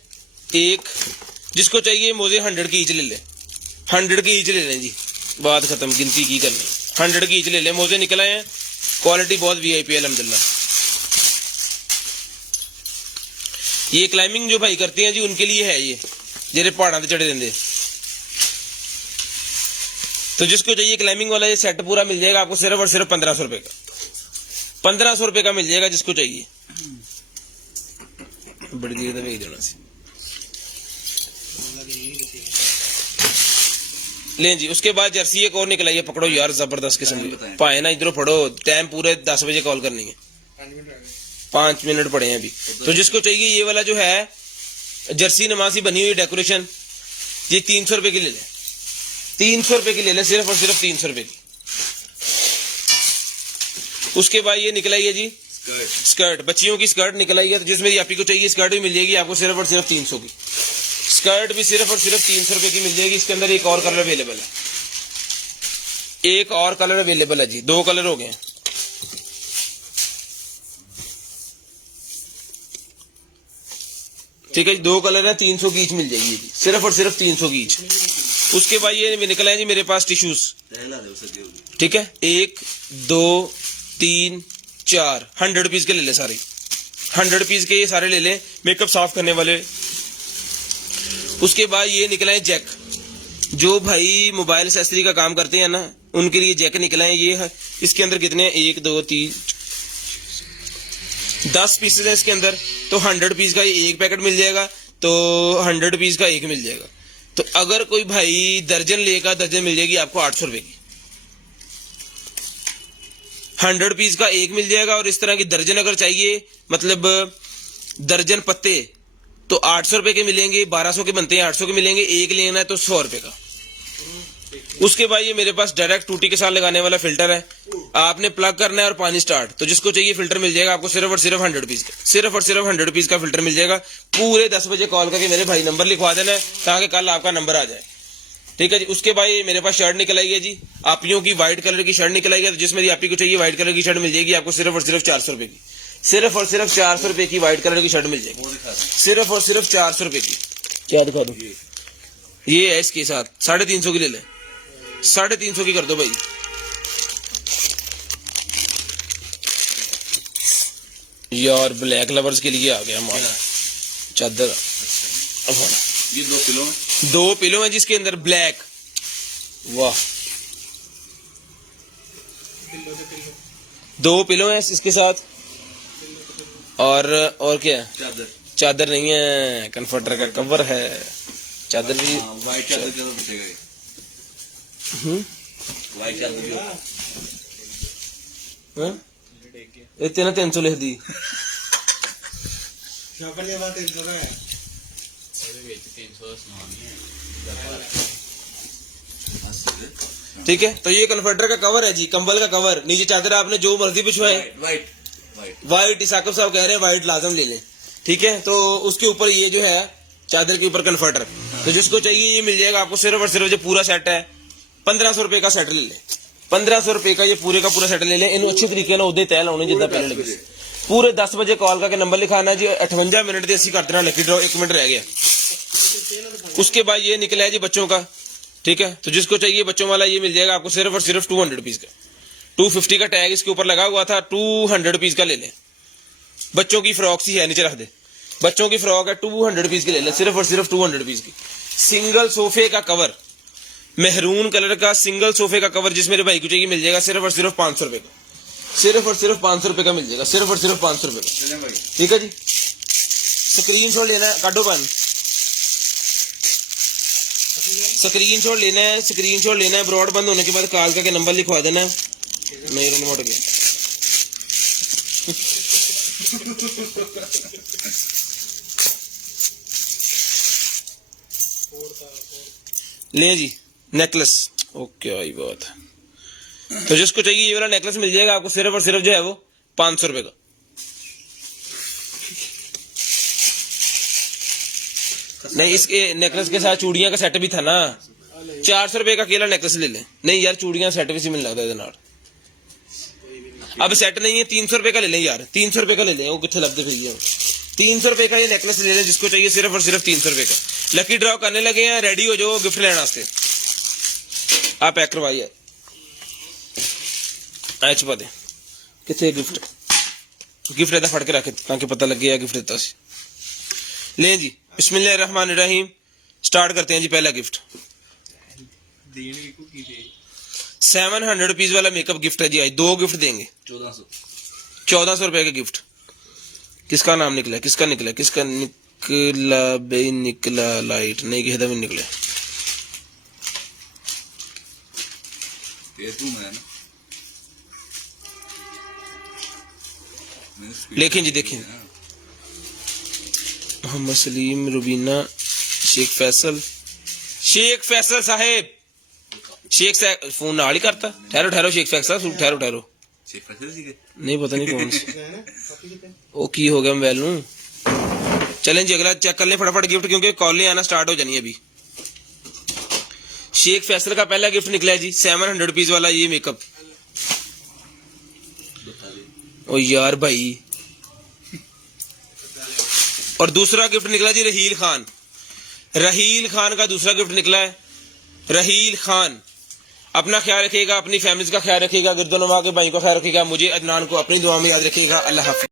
एक जिसको चाहिए मोजे 100 की ईच ले ले। 100 की ईच ले लें जी, बात खत्म, गिनती की करनी। 100 की ईच ले लें। मोजे निकल आए हैं, क्वालिटी बहुत वीआईपी अल्हम्दुलिल्लाह। ये क्लाइंबिंग जो भाई करते हैं जी उनके लिए है ये, जेरे पहाड़ा पे चढ़े देंगे। तो जिसको चाहिए क्लाइंबिंग वाला ये सेट पूरा मिल जाएगा आपको सिर्फ और सिर्फ 1500 रुपए का। 1500 रुपए का मिल जाएगा जिसको चाहिए। बड़ी देर तक देना से लें जी। उसके बाद जर्सी एक और निकला है, पकड़ो यार, जबरदस्त किस्म की पाए ना, इधरों पढ़ो। टाइम पूरे 10 बजे कॉल करनी है, 5 मिनट पड़े हैं अभी। तो जिसको चाहिए ये वाला जो है जर्सी नमाजी बनी हुई डेकोरेशन, ये 300 रुपए की ले लें। 300 रुपए की ले लें, सिर्फ और सिर्फ 300 रुपए की। उसके बाद ये निकला है जी स्कर्ट, बच्चियों की स्कर्ट निकल आई है। तो जिसमें आपी को चाहिए स्कर्ट भी मिल जाएगी आपको सिर्फ और सिर्फ 300 की। स्कर्ट भी सिर्फ और सिर्फ 300 रुपए की मिल जाएगी। इसके अंदर एक और कलर अवेलेबल है, एक और कलर अवेलेबल है जी, 2 कलर हो गए हैं। ठीक है जी, 2 कलर है, 300 की ईच मिल जाएगी जी, सिर्फ और सिर्फ 300 की ईच। उसके बाद ये निकला है जी मेरे पास टिश्यूज, ठीक है, 1 2 3 4 100 पीस के ले ले सारे, 100 पीस के ये सारे ले लें, मेकअप साफ करने वाले। उसके बाद ये निकला है जैक, जो भाई मोबाइल एक्सेसरी का काम करते हैं ना, उनके लिए जैक निकला है। ये है, इसके अंदर कितने हैं, 1 2 3 10 पीसेज है इसके अंदर, तो 100 पीस का ये एक पैकेट मिल जाएगा, तो 100 पीस का एक मिल जाएगा। तो अगर कोई भाई दर्जन लेगा, दर्जन मिल जाएगी आपको 800 रुपए की, 100 पीस का एक मिल जाएगा। और इस तरह की दर्जन अगर चाहिए, मतलब दर्जन पत्ते, तो 800 रुपए के मिलेंगे, 1200 के बनते हैं, 800 के मिलेंगे। एक लेना है तो 100 रुपए का। उसके बाद ये मेरे पास डायरेक्ट टूटी के साथ लगाने वाला फिल्टर है, आपने प्लग करना है और पानी स्टार्ट, तो जिसको चाहिए फिल्टर मिल जाएगा आपको सिर्फ और सिर्फ 100 पीस का, सिर्फ और सिर्फ 100 पीस का फिल्टर मिल जाएगा। पूरे 10 बजे कॉल करके मेरे भाई नंबर लिखवा देना है, ताकि कल आपका नंबर आ जाए, ठीक है जी। उसके बाद ये मेरे पास शर्ट निकल आई है जी, आपियों की व्हाइट कलर की शर्ट निकल आई है, तो जिसमें आपी को चाहिए व्हाइट कलर की शर्ट मिल जाएगी आपको सिर्फ और सिर्फ 400 रुपए की, सिर्फ और सिर्फ 400 रुपए की व्हाइट कलर की शर्ट मिल जाएगी, सिर्फ और सिर्फ 400 रुपए की। क्या दिखा दो, ये है इसके साथ 350 की ले लें, 350 की कर दो भाई। यार ब्लैक लवर्स के लिए आ गया हमारा चादर। ये 2 किलो में 2 पिलो है जिसके अंदर ब्लैक, वाह 2 पिलो है इसके साथ। और क्या है, चादर नहीं है, कन्फर्टर का कवर है, चादर भी व्हाइट चादर का तो बचेगा ये। व्हाइट चादर भी इतने ना 300 लिख दी। यहाँ पर ये बात 300 का है। ठीक है, तो ये कन्वर्टर का कवर है जी, कंबल का कवर, नीचे चादर आपने जो मर्जी बिछवाए। व्हाइट इसाकब साहब कह रहे हैं व्हाइट लाजम ले लें, ठीक है। तो उसके ऊपर ये जो है चादर के ऊपर कन्वर्टर, तो जिसको चाहिए ये मिल जाएगा आपको सिर्फ और सिर्फ जो पूरा सेट है 1500 रुपए का सेट ले लें, 1500 रुपए का ये पूरे का पूरा सेट ले लें। इन अच्छे तरीके ना उदे तय लाने जितना पहले लगे। पूरे 10 बजे कॉल करके नंबर लिखाना जी, 58 मिनट से ਅਸੀਂ कर देना लकी ड्रॉ, 1 मिनट रह गया। उसके बाद ये निकला है जी बच्चों का, ठीक है, तो जिसको चाहिए बच्चों वाला ये मिल जाएगा आपको सिर्फ और सिर्फ 200 पीस का, 250 का टैग इसके ऊपर लगा हुआ था, 200 पीस का ले लें। बच्चों की फ्रॉक सी है, नीचे रख दे, बच्चों की फ्रॉक है, 200 पीस की ले लें, सिर्फ और सिर्फ 200 पीस की। सिंगल सोफे का कवर, मेहरून कलर का सिंगल सोफे का कवर, जिस मेरे भाई को चाहिए मिल जाएगा सिर्फ और सिर्फ 500 रुपए का, सिर्फ और सिर्फ 500 रुपए का मिल जाएगा, सिर्फ और सिर्फ 500 रुपए का, ठीक है जी। स्क्रीनशॉट लेना है, काटो पेन, स्क्रीनशॉट लेना है, स्क्रीनशॉट लेना है, ब्रॉड बंद होने के बाद कॉल करके नंबर लिखवा देना है। नहीं रिमोट गया ले जी नेकलेस, ओके भाई बात है। तो जिसको चाहिए ये वाला नेकलेस मिल जाएगा आपको सिर्फ और सिर्फ जो है वो 500 रुपए का। नहीं, इसके नेकलेस के साथ चूड़ियां का सेट भी था ना, 400 रुपए का अकेला नेकलेस ले लें। नहीं यार चूड़ियां सेट भी सी मिल लगता है, अब सेट नहीं है 300 रुपए का ले लें यार, 300 रुपए का ले लें, वो कितने लगते फिर 300 रुपए का ये नेकलेस ले लें, जिसको चाहिए सिर्फ और सिर्फ 300 रुपए का। लकी ड्रॉ करने लगे हैं, रेडी हो जाओ गिफ्ट लेने वास्ते। आप पैक करवाइए, आए छुपा दे कितने गिफ्ट, गिफ्ट ऐसा फड़ के रखे ताकि पता लगे यार गिफ्ट देता सी। लें जी बिस्मिल्लाहिर्रहमानिर्रहीम, स्टार्ट करते हैं जी। पहला गिफ्ट 700 पीस वाला मेकअप गिफ्ट है जी, आज 2 गिफ्ट देंगे, 1400 रुपए का गिफ्ट। किसका नाम निकला, किसका निकला, किसका निकला बे, निकला लाइट नहीं, किसी का भी निकले। लेकिन जी देखें, मोहम्मद सलीम, रुबीना, शेख फैसल साहेब, शेख फोन नाल ही करता। ठहरो ठहरो शेख फैसल, ठहरो ठहरो, नहीं पता नहीं कौन सी, ओ की हो गया मोबाइल नूं। चलें जी अगला चेक कर लें फटाफट गिफ्ट, क्योंकि कॉलें आना स्टार्ट हो जानी है अभी। शेख फैसल का पहला गिफ्ट निकला है जी 700 रुपीज वाला ये मेकअप। ओ यार भाई। और दूसरा गिफ्ट निकला जी रहील खान। रहील खान का दूसरा गिफ्ट निकला है। रहील खान अपना ख्याल रखिएगा, अपनी फैमिलीज का ख्याल रखिएगा, गिरदोनुमा के भाई का ख्याल रखिएगा, मुझे अदनान को अपनी दुआ में याद रखिएगा। अल्लाह हाफिज।